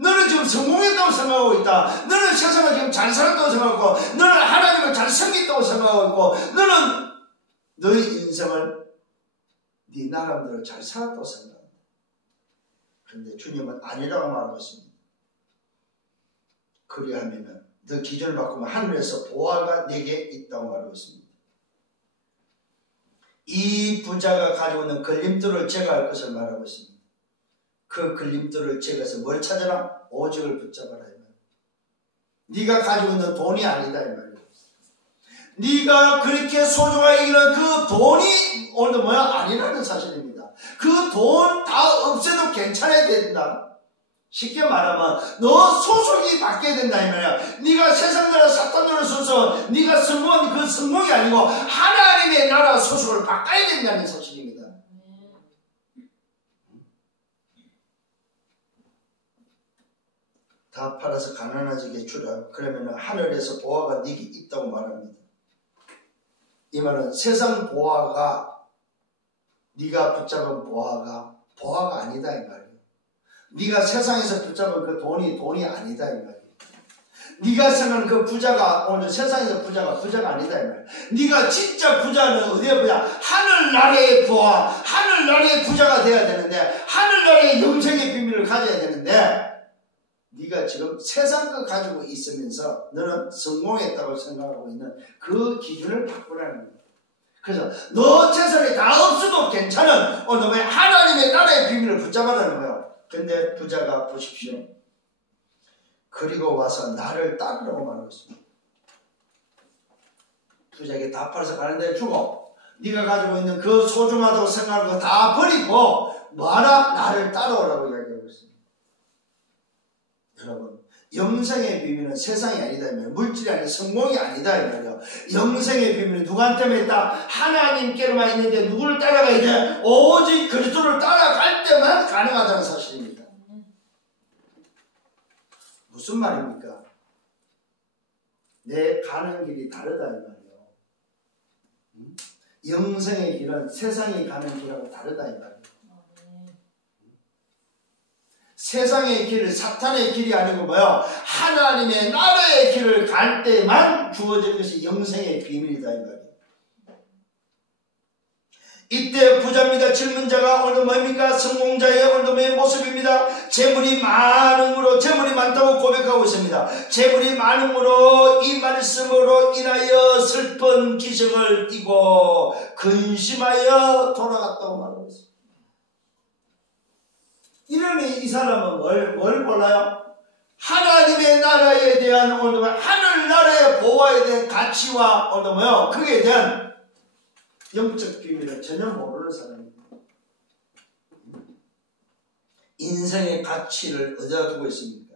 너는 지금 성공했다고 생각하고 있다. 너는 세상을 지금 잘 살았다고 생각하고 너는 하나님을 잘 섬겼다고 생각하고 있고 너는 너의 인생을 네 나름대로 잘 살았다고 생각합니다. 그런데 주님은 아니라고 말하고 있습니다. 그리하면은 너 기준을 바꾸면 하늘에서 보화가 내게 있다고 말하고 있습니다. 이 부자가 가지고 있는 걸림돌을 제거할 것을 말하고 있습니다. 그 걸림돌을 제거해서 뭘 찾아라? 오직을 붙잡아라. 네가 가지고 있는 돈이 아니다 이 말이에요. 네가 그렇게 소중하게 여기는 그 돈이 오늘도 뭐야? 아니라는 사실입니다. 그 돈 다 없애도 괜찮아야 된다. 쉽게 말하면 너 소속이 바뀌어야 된다 이 말이야. 네가 세상 나라 사탄 노릇 써서 네가 성공한 그 성공이 아니고 하나님의 나라 소속을 바꿔야 된다는 사실입니다. 다 팔아서 가난해지게 주라. 그러면 하늘에서 보화가 네게 있다고 말합니다. 이 말은 세상 보화가 네가 붙잡은 보화가 아니다 이 말이에요. 네가 세상에서 붙잡은 그 돈이 아니다 이 말이에요. 네가 생각하는 그 부자가 오늘 세상에서 부자가 아니다 이 말이에요. 네가 진짜 부자는 어디에 부자? 하늘나라의 부하, 하늘나라의 부자가 돼야 되는데 하늘나라의 영생의 비밀을 가져야 되는데 네가 지금 세상 거 가지고 있으면서 너는 성공했다고 생각하고 있는 그 기준을 바꾸라는 거예요. 그래서 너 재산이 다 없어도 괜찮은 오늘 하나님의 나라의 비밀을 붙잡아라는 거예요. 근데 부자가 보십시오. 그리고 와서 나를 따르라고 말하고 있습니다. 부자에게 다 팔아서 가는데 주고 네가 가지고 있는 그 소중하다고 생각하는 거 다 버리고 뭐하라? 나를 따라오라고 이야기하고 있습니다. 여러분 영생의 비밀은 세상이 아니다 이 말이에요. 물질이 아니라 성공이 아니다 이 말이에요. 영생의 비밀은 누구한테만 있다? 하나님께로만 있는데 누구를 따라가야 돼? 오직 그리스도를 따라갈 때만 가능하다는 사실입니다. 무슨 말입니까? 내 가는 길이 다르다 이 말이에요. 영생의 길은 세상이 가는 길하고 다르다 이 말이에요. 세상의 길, 사탄의 길이 아니고 뭐요? 하나님의 나라의 길을 갈 때만 주어지는 것이 영생의 비밀이다 이 말이에요. 이때 부자입니다. 질문 자가 오늘 뭡니까? 성공자의 오늘의 모습입니다. 재물이 많음으로 재물이 많다고 고백하고 있습니다. 재물이 많음으로 이 말씀으로 인하여 슬픈 기색을 띠고 근심하여 돌아갔다고 말하고 있습니다. 이러니 이 사람은 뭘 몰라요? 하나님의 나라에 대한 오늘 하늘나라의 보호에 대한 가치와 오늘 뭐요? 그에 대한 영적 비밀을 전혀 모르는 사람입니다. 인생의 가치를 어디다 두고 있습니까?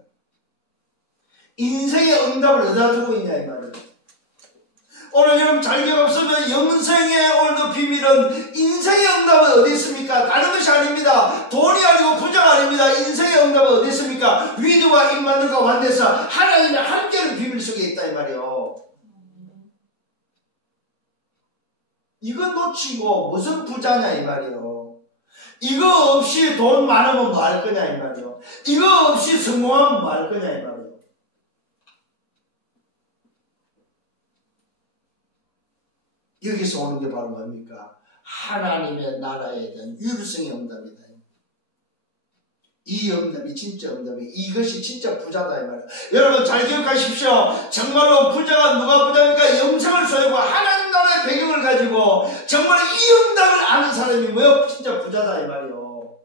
인생의 응답을 어디다 두고 있냐 이 말이에요. 오늘 여러분 자격 없으면 영생의 오늘도 비밀은 인생의 응답은 어디 있습니까? 다른 것이 아닙니다. 돈이 아니고 부자가 아닙니다. 인생의 응답은 어디 있습니까? 위드와 임마누엘과 완내서 하나님의 함께하는 비밀 속에 있다 이 말이에요. 이거 놓치고 무슨 부자냐 이 말이에요. 이거 없이 돈 많으면 뭐 할 거냐 이 말이에요. 이거 없이 성공하면 뭐 할 거냐 이 말이에요. 여기서 오는 게 바로 뭡니까? 하나님의 나라에 대한 유일성의 응답이다. 이 응답이 진짜 응답이에요. 이것이 진짜 부자다 이 말이에요. 여러분 잘 기억하십시오. 정말로 부자가 누가 부자입니까? 영생을 소유하고 하나님 나라의 배경을 가지고 정말 이 응답을 아는 사람이 뭐예요? 진짜 부자다 이 말이에요.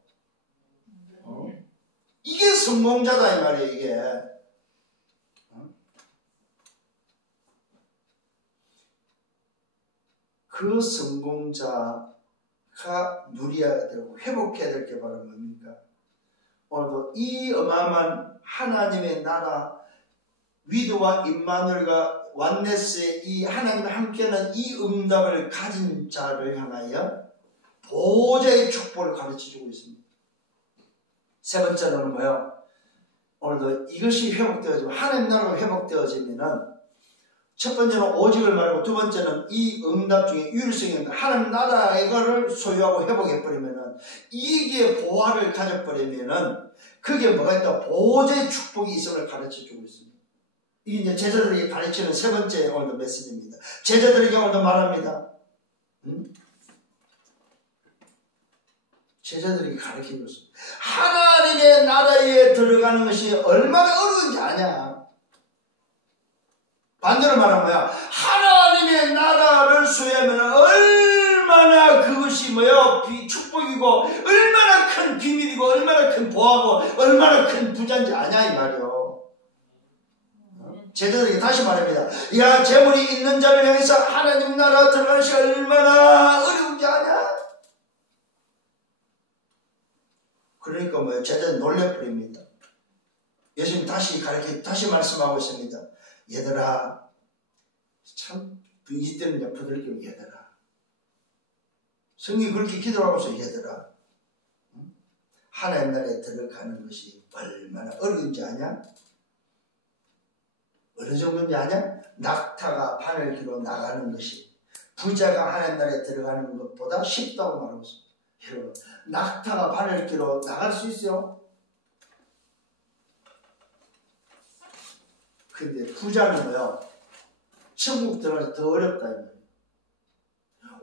이게 성공자다 이 말이에요. 이게 그 성공자가 누려야 되고 회복해야 될 게 바로 뭡니까? 오늘도 이 어마어마한 하나님의 나라 위드와 임마누엘과 완네스의 이 하나님과 함께하는 이 응답을 가진 자를 향하여 보호자의 축복을 가르쳐주고 있습니다. 세 번째로는 뭐예요? 오늘도 이것이 회복되어지고 하나님 나라가 회복되어지면은 첫 번째는 오직을 말하고 두 번째는 이 응답 중에 유일성이 하나님 나라를 소유하고 회복해버리면은 이게 보화를 가져버리면은 그게 뭐가 있다? 보호자의 축복이 있음을 가르쳐주고 있습니다. 이게 이제 제자들에게 가르치는 세 번째 오늘도 메시지입니다. 제자들에게 오늘도 말합니다. 제자들에게 가르치고 있습니다. 하나님의 나라에 들어가는 것이 얼마나 어려운지 아냐? 반대로 말하면 뭐야? 하나님의 나라를 소유하면 얼마나 그것이 뭐야? 축복이고 얼마나 큰 비밀이고 얼마나 큰 보화고 얼마나 큰 부자인지 아냐 이 말이요. 제자들에게 다시 말합니다. 야, 재물이 있는 자를 향해서 하나님 나라 들어가는 시간 얼마나 어려운지 아냐? 그러니까 뭐예요? 제자들 놀래버립니다. 예수님 다시 말씀하고 있습니다. 얘들아, 참 이때는 부들기면 얘들아. 성경이 그렇게 기도하고 있어요. 얘들아, 하나님 나라에 들어가는 것이 얼마나 어려운지 아냐? 어느 정도인지 아냐? 낙타가 바늘기로 나가는 것이 부자가 하나님 나라에 들어가는 것보다 쉽다고 말하고 있습니다. 여러분, 낙타가 바늘기로 나갈 수 있어요? 근데 부자는 뭐요? 천국 들어가서 더 어렵다.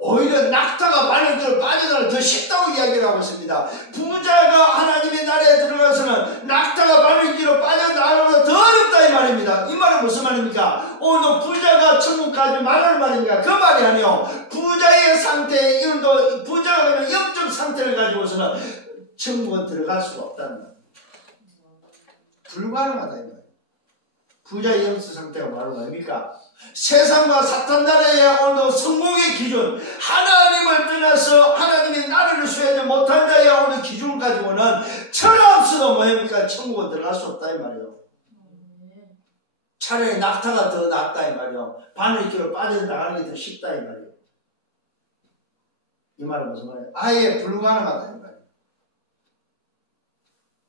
오히려 낙타가 바늘기로 빠져나가는 더 쉽다고 이야기를 하고 있습니다. 부자가 하나님의 나라에 들어가서는 낙타가 바늘기로 빠져나가는 더 어렵다 이 말입니다. 이 말은 무슨 말입니까? 오늘 부자가 천국 가지 말할 말입니까? 그 말이 아니요. 부자의 상태, 이런도 부자가 그냥 영적 상태를 가지고서는 천국은 들어갈 수가 없다는 말. 불가능하다 이 말. 부자의 영적 상태가 말은 뭡니까? 세상과 사탄 나라의 오늘 성공의 기준, 하나님을 떠나서 하나님의 나라를 수행하지 못한 자의 오늘 기준을 가지고는 철없어도 뭐입니까? 천국은 들어갈 수 없다 이 말이에요. 차라리 낙타가 더 낫다 이 말이에요. 바늘기로 빠져나가는 게 더 쉽다 이 말이에요. 이 말은 무슨 말이에요? 아예 불가능하다 이 말이에요.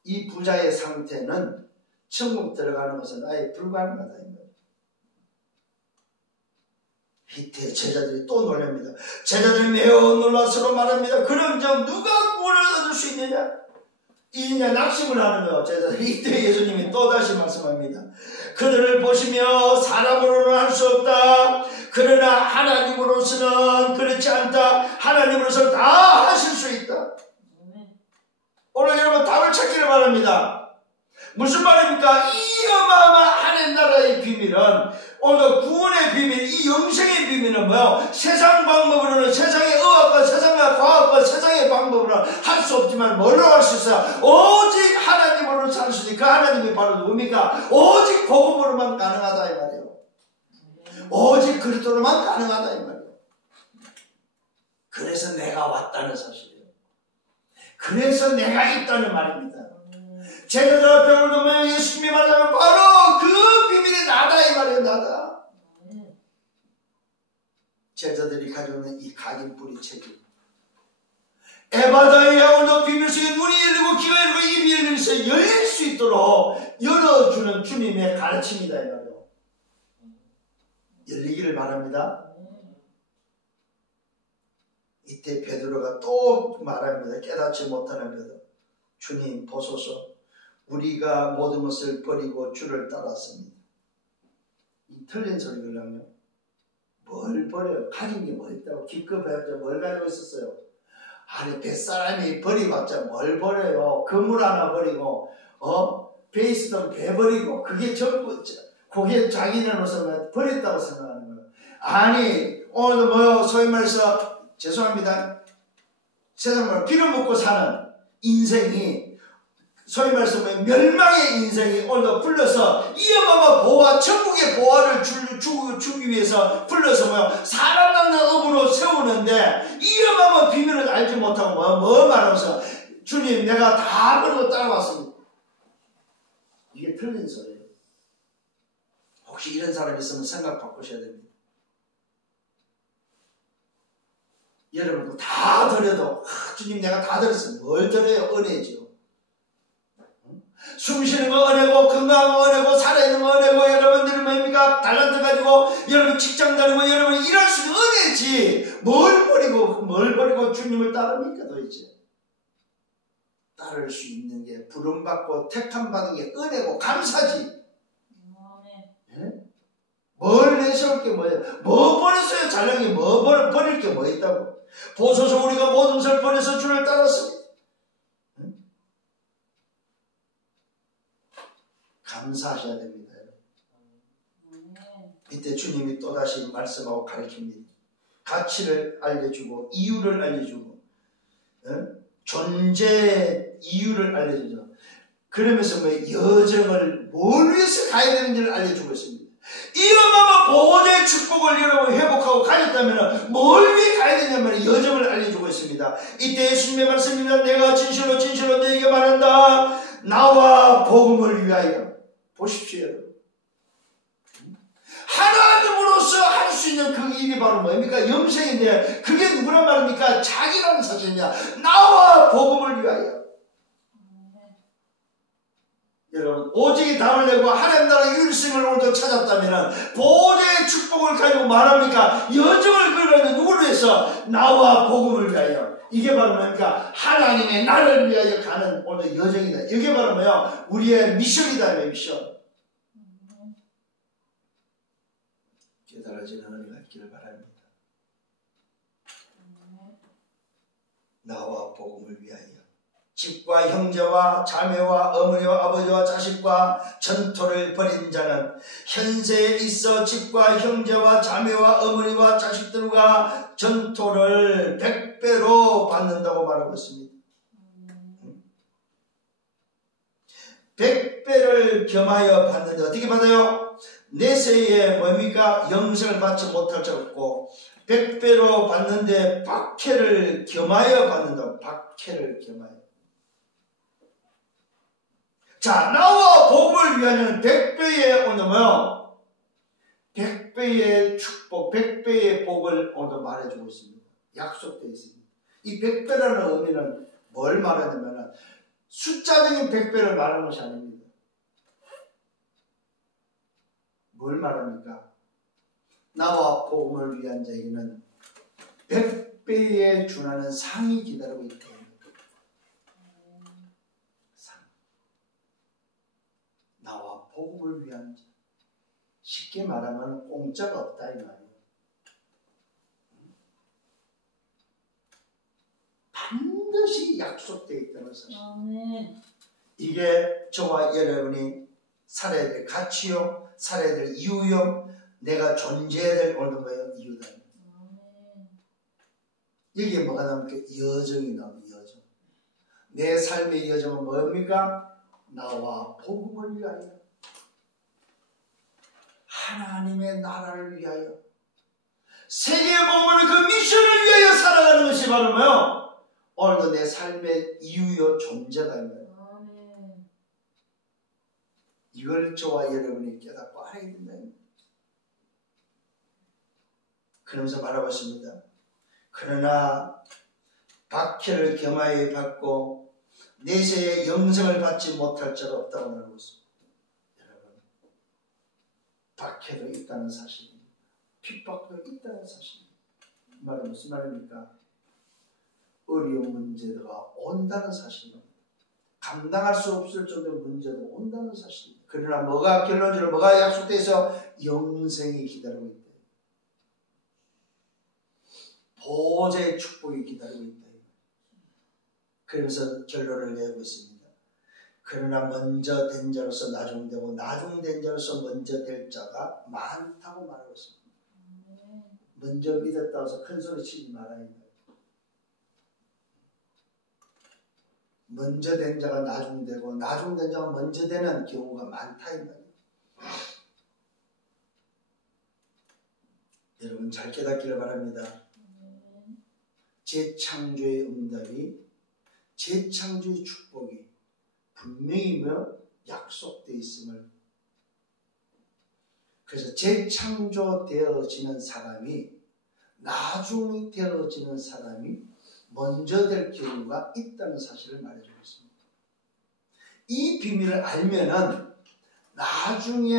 이 부자의 상태는 천국 들어가는 것은 아예 불가능하다 이 말이에요. 이때 제자들이 또 놀랍니다. 제자들이 매우 놀라서로 말합니다. 그럼 누가 구원을 얻을 수 있느냐? 이냐 낙심을 하는 거예요. 제자들이. 이때 예수님이 또다시 말씀합니다. 그들을 보시며 사람으로는 할 수 없다. 그러나 하나님으로서는 그렇지 않다. 하나님으로서는 다 하실 수 있다. 오늘 여러분 답을 찾기를 바랍니다. 무슨 말입니까? 이 어마어마한 하나님 나라의 비밀은, 오늘 구원의 비밀, 이 영생의 비밀은 뭐요? 세상 방법으로는, 세상의 의학과 세상의 과학과 세상의 방법으로는 할 수 없지만 뭘로 할 수 있어요? 오직 하나님으로 살 수 있는 그 하나님이 바로 누굽니까? 오직 복음으로만 가능하다 이 말이에요. 오직 그리스도로만 가능하다 이 말이에요. 그래서 내가 왔다는 사실이에요. 그래서 내가 있다는 말입니다. 제자들 앞에 오면 예수님이 말하면 바로 그 비밀이 나다 이 말이에요. 나다. 제자들이 가져오는 이 각인뿌리 책임, 에바다의 오늘 비밀 속에 눈이 열리고 귀가 열리고 입이 열려서 열릴 수 있도록 열어주는 주님의 가르침이다 이 말이에요. 열리기를 바랍니다. 이때 베드로가 또 말합니다. 깨닫지 못하는 베드로, 주님 보소서, 우리가 모든 것을 버리고 주를 따랐습니다. 이 틀린 소리를 하면 뭘 버려요? 가진 게 뭐 있다고? 기껏 배웠자 뭘 가지고 있었어요? 아니 뱃사람이 버리봤자 뭘 버려요? 건물 하나 버리고 배 있었던 배 버리고 그게 전부 그게 자기네로서 버렸다고 생각하는 거예요. 아니 오늘 뭐요? 소위 말해서 죄송합니다. 세상으로 피를 먹고 사는 인생이 소위 말해서 멸망의 인생이 오늘 불러서 이 어마어마한 보화, 천국의 보화를 주기 위해서 불러서 사람 닦는 업으로 세우는데 이 어마어마한 비밀을 알지 못하고 뭐 말하면서 주님 내가 다 버리고 따라왔습니다. 이게 틀린 소리예요. 혹시 이런 사람이 있으면 생각 바꾸셔야 됩니다. 여러분도 다 드려도 주님 내가 다 드렸어요. 뭘 드려요? 은혜죠. 숨 쉬는 거 은혜고, 건강한 거 은혜고, 살아있는 거 은혜고, 여러분들은 뭡니까? 달란트 가지고 여러분 직장 다니고 여러분 일할 수 있는 은혜지. 뭘 버리고 주님을 따릅니까 도대체? 따를 수 있는 게 부름받고 택함받은 게 은혜고 감사지. 예? 뭘 내세울 게 뭐예요? 뭐 버렸어요? 자랑이 뭐 버릴 게 뭐 있다고? 보소서 우리가 모든 것을 버려서 주를 따랐습니다. 감사하셔야 됩니다. 이때 주님이 또다시 말씀하고 가르칩니다. 가치를 알려주고 이유를 알려주고 존재 이유를 알려주죠. 그러면서 여정을 뭘 위해서 가야 되는지를 알려주고 있습니다. 이러면 보호자의 축복을 여러분 회복하고 가졌다면 뭘 위해 가야 되냐면 여정을 알려주고 있습니다. 이때 예수님의 말씀입니다. 내가 진실로 진실로 너에게 말한다. 나와 복음을 위하여. 보십시오 여러분. 하나님으로서 할 수 있는 그 일이 바로 뭡니까? 영생인데 그게 누구란 말입니까? 자기라는 사실이냐. 나와 복음을 위하여. 여러분 오직이 답을 내고 하나님 나라 유일성을 오늘도 찾았다면 보호자의 축복을 가지고 말합니까? 여정을 걸어가는 누구를 위해서? 나와 복음을 위하여. 이게 바로 뭡니까? 하나님의 나라를 위하여 가는 오늘 여정이다. 이게 바로 뭐야? 우리의 미션이다. 미션. 깨달아지는 은혜가 있기를 바랍니다. 나와 복음을 위하여 집과 형제와 자매와 어머니와 아버지와 자식과 전토를 벌인 자는 현세에 있어 집과 형제와 자매와 어머니와 자식들과 전토를 100배로 받는다고 말하고 있습니다. 100배를 겸하여 받는데 어떻게 받아요? 내세에 뭡니까? 영생을 받지 못할 자 없고 100배로 받는데 박해를 겸하여 받는다고. 박해를 겸하여. 자, 나와 복음을 위하여는 100배의 오늘 뭐요? 100배의 축복, 100배의 복을 오늘 말해주고 있습니다. 약속되어 있습니다. 이 100배라는 의미는 뭘 말하냐면 숫자적인 100배를 말하는 것이 아닙니다. 뭘 말합니까? 나와 복음을 위한 자에게는 100배에 준하는 상이 기다리고 있다. 상. 나와 복음을 위한 자. 쉽게 말하면 공짜가 없다 이 말이에요. 반드시 약속되어 있다는 사실. 이게 저와 여러분이 살아야 될 가치요, 살아야 될 이유요, 내가 존재해야 될 오늘 뭐예요? 이유다. 여기에 뭐가 나옵니까? 여정이 나옵니다. 여정. 내 삶의 여정은 뭡니까? 나와 복음을 위하여, 하나님의 나라를 위하여, 세계의 복음을 그 미션을 위하여 살아가는 것이 바로 뭐예요? 오늘도 내 삶의 이유요, 존재가 있는 거예요. 이걸 저와 여러분이 깨닫고 알아야 된다. 그러면서 말하고 있습니다. 그러나 박해를 겸하여 받고 내세의 영생을 받지 못할 자가 없다고 말하고 있습니다. 여러분, 박해도 있다는 사실입니다. 핍박도 있다는 사실입니다. 이 말은 무슨 말입니까? 어려운 문제가 온다는 사실입니다. 감당할 수 없을 정도의 문제도 온다는 사실입니다. 그러나 뭐가 결론적으로 뭐가 약속되어 있어? 영생이 기다리고 있다. 보호자의 축복이 기다리고 있다. 그러면서 결론을 내고 있습니다. 그러나 먼저 된 자로서 나중되고 나중된 자로서 먼저 될 자가 많다고 말하고 있습니다. 먼저 믿었다고 해서 큰 소리 치지 말아야 합니다. 먼저 된 자가 나중되고 나중된 자가 먼저 되는 경우가 많다. 여러분 잘 깨닫기를 바랍니다. 재창조의 응답이, 재창조의 축복이 분명히 약속되어 있음을, 그래서 재창조되어지는 사람이, 나중이 되어지는 사람이 먼저 될 경우가 있다는 사실을 말해주고 있습니다. 이 비밀을 알면은 나중에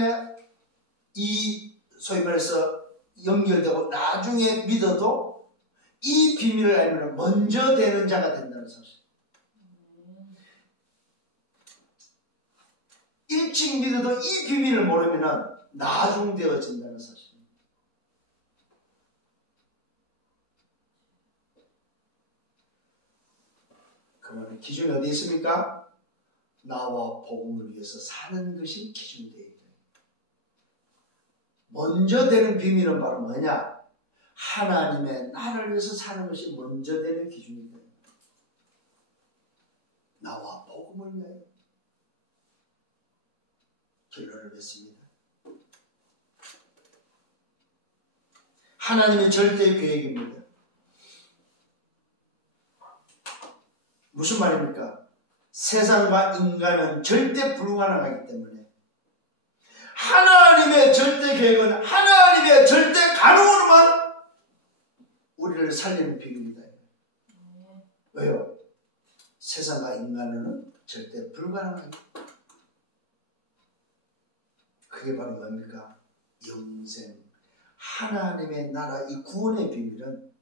이 소위 말해서 연결되고 나중에 믿어도 이 비밀을 알면 먼저 되는 자가 된다는 사실. 일찍 믿어도 이 비밀을 모르면 나중 되어진다는 사실. 그러면 기준이 어디 있습니까? 나와 복음을 위해서 사는 것이 기준이 되어 있다. 먼저 되는 비밀은 바로 뭐냐? 하나님의 나라를 위해서 사는 것이 먼저 되는 기준이 돼요. 나와 복음을 위하여. 결론을 맺습니다. 하나님의 절대 계획입니다. 무슨 말입니까? 세상과 인간은 절대 불가능하기 때문에 하나님의 절대 계획은 하나님의 절대 가능으로만 우리를 살리는 비밀이다. 왜요? 세상과 인간은 절대 불가능합니다. 그게 바로 뭡니까? 영생, 하나님의 나라, 이 구원의 비밀은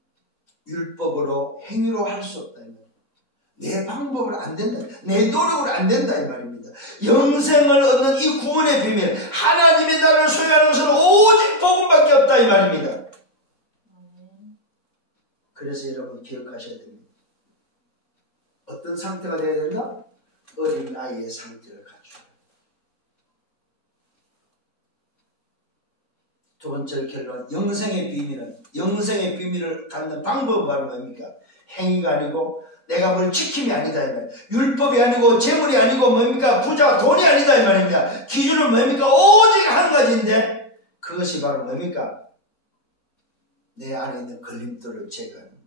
율법으로 행위로 할 수 없다. 내 방법으로 안 된다. 내 노력으로 안 된다 이 말입니다. 영생을 얻는 이 구원의 비밀, 하나님의 나라를 소유하는 것은 오직 복음밖에 없다 이 말입니다. 그래서 여러분 기억하셔야 됩니다. 어떤 상태가 되어야 된다? 어린 아이의 상태를 갖추라. 두 번째 결론, 영생의 비밀을 갖는 방법은 바로 뭡니까? 행위가 아니고 내가 뭘 지킴이 아니다 이 말이야. 율법이 아니고 재물이 아니고 뭡니까? 부자와 돈이 아니다 이 말입니다. 기준은 뭡니까? 오직 한 가지인데 그것이 바로 뭡니까? 내 안에 있는 걸림돌을 제거하는,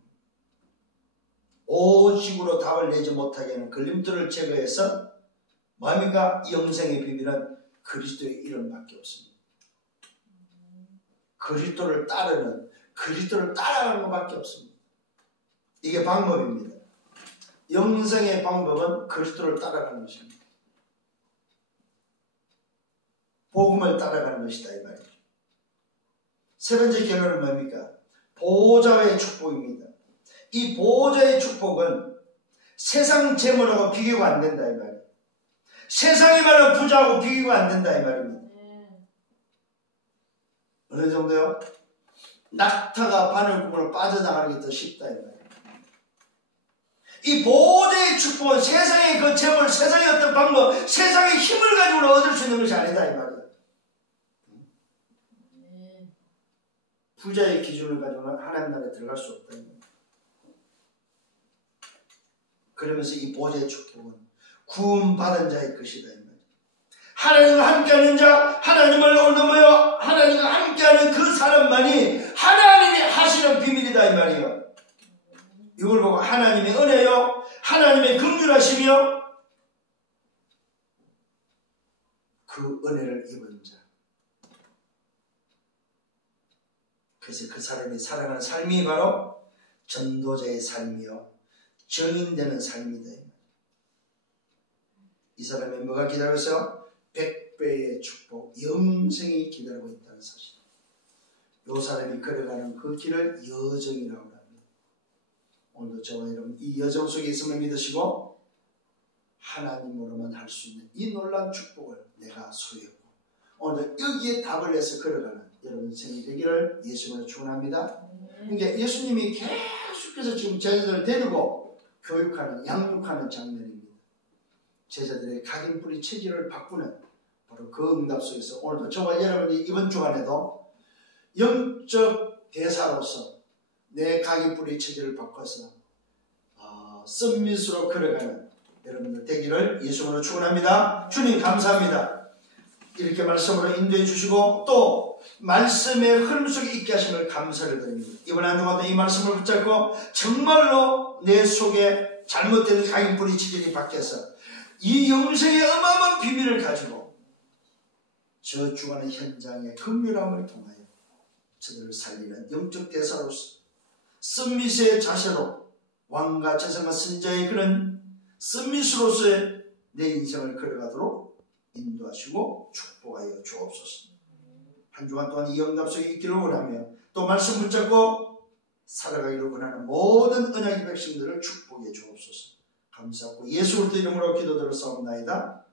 오직으로 답을 내지 못하게 하는 걸림돌을 제거해서 뭡니까? 영생의 비밀은 그리스도의 이름밖에 없습니다. 그리스도를 따르는, 그리스도를 따라가는 것밖에 없습니다. 이게 방법입니다. 영생의 방법은 그리스도를 따라가는 것입니다. 복음을 따라가는 것이다 이 말이죠. 세 번째 결론은 뭡니까? 보호자의 축복입니다. 이 보호자의 축복은 세상 재물하고 비교가 안 된다 이 말이에요. 세상이 말하는 부자하고 비교가 안 된다 이 말입니다. 어느 정도요? 낙타가 바늘구멍으로 빠져나가는 게 더 쉽다 이 말이에요. 이 보호자의 축복은 세상의 그 재물, 세상의 어떤 방법, 세상의 힘을 가지고 얻을 수 있는 것이 아니다 이 말이에요. 부자의 기준을 가지고는 하나님 나라에 들어갈 수 없다 이 말이에요. 그러면서 이 보호자의 축복은 구원받은 자의 것이다 이 말이에요. 하나님과 함께하는 자, 하나님을 얻어모여 하나님과 함께하는 그 사람만이 하나님이 하시는 비밀이다 이 말이에요. 이걸 보고 하나님의 은혜요, 하나님의 긍휼하심이요, 그 은혜를 입은 자, 그래서 그 사람이 살아가는 삶이 바로 전도자의 삶이요 증인되는 삶이다. 이 사람이 뭐가 기다리고 있어요? 100배의 축복, 영생이 기다리고 있다는 사실. 이 사람이 걸어가는 그 길을 여정이라고 합니다. 오늘도 저와 여러분 이 여정 속에 있음을 믿으시고 하나님으로만 할 수 있는 이 놀라운 축복을 내가 소유했고 오늘도 여기에 답을 내서 걸어가는 여러분 생이 되기를 예수님으로 축원합니다. 그러니까 예수님이 계속해서 지금 제자들을 데리고 교육하는, 양육하는 장면입니다. 제자들의 각인뿌리 체질을 바꾸는 바로 그 응답 속에서 오늘도 저와 여러분이 이번 주간에도 영적 대사로서 내 각인뿌리 체질을 바꿔서 썸밋으로 걸어가는 여러분들 되기를 예수님으로 축원합니다. 주님 감사합니다. 이렇게 말씀으로 인도해 주시고 또 말씀의 흐름 속에 있게 하심을 감사를 드립니다. 이번 한 주간도 이 말씀을 붙잡고 정말로 내 속에 잘못된 각인뿌리 체질이 바뀌어서 이 영생의 어마어마한 비밀을 가지고 저 주간의 현장의 긍휼함을 통하여 저들을 살리는 영적 대사로서 썸밋의 자세로 왕과 제사장과 선지자의 그런 썸밋으로서의 내 인생을 걸어가도록 인도하시고 축복하여 주옵소서. 한 주간 동안 이 응답 속에 있기를 원하며 또 말씀 붙잡고 살아가기를 원하는 모든 언약의 백성들을 축복해 주옵소서. 감사하고 예수 그리스도 이름으로 기도드렸사옵나이다.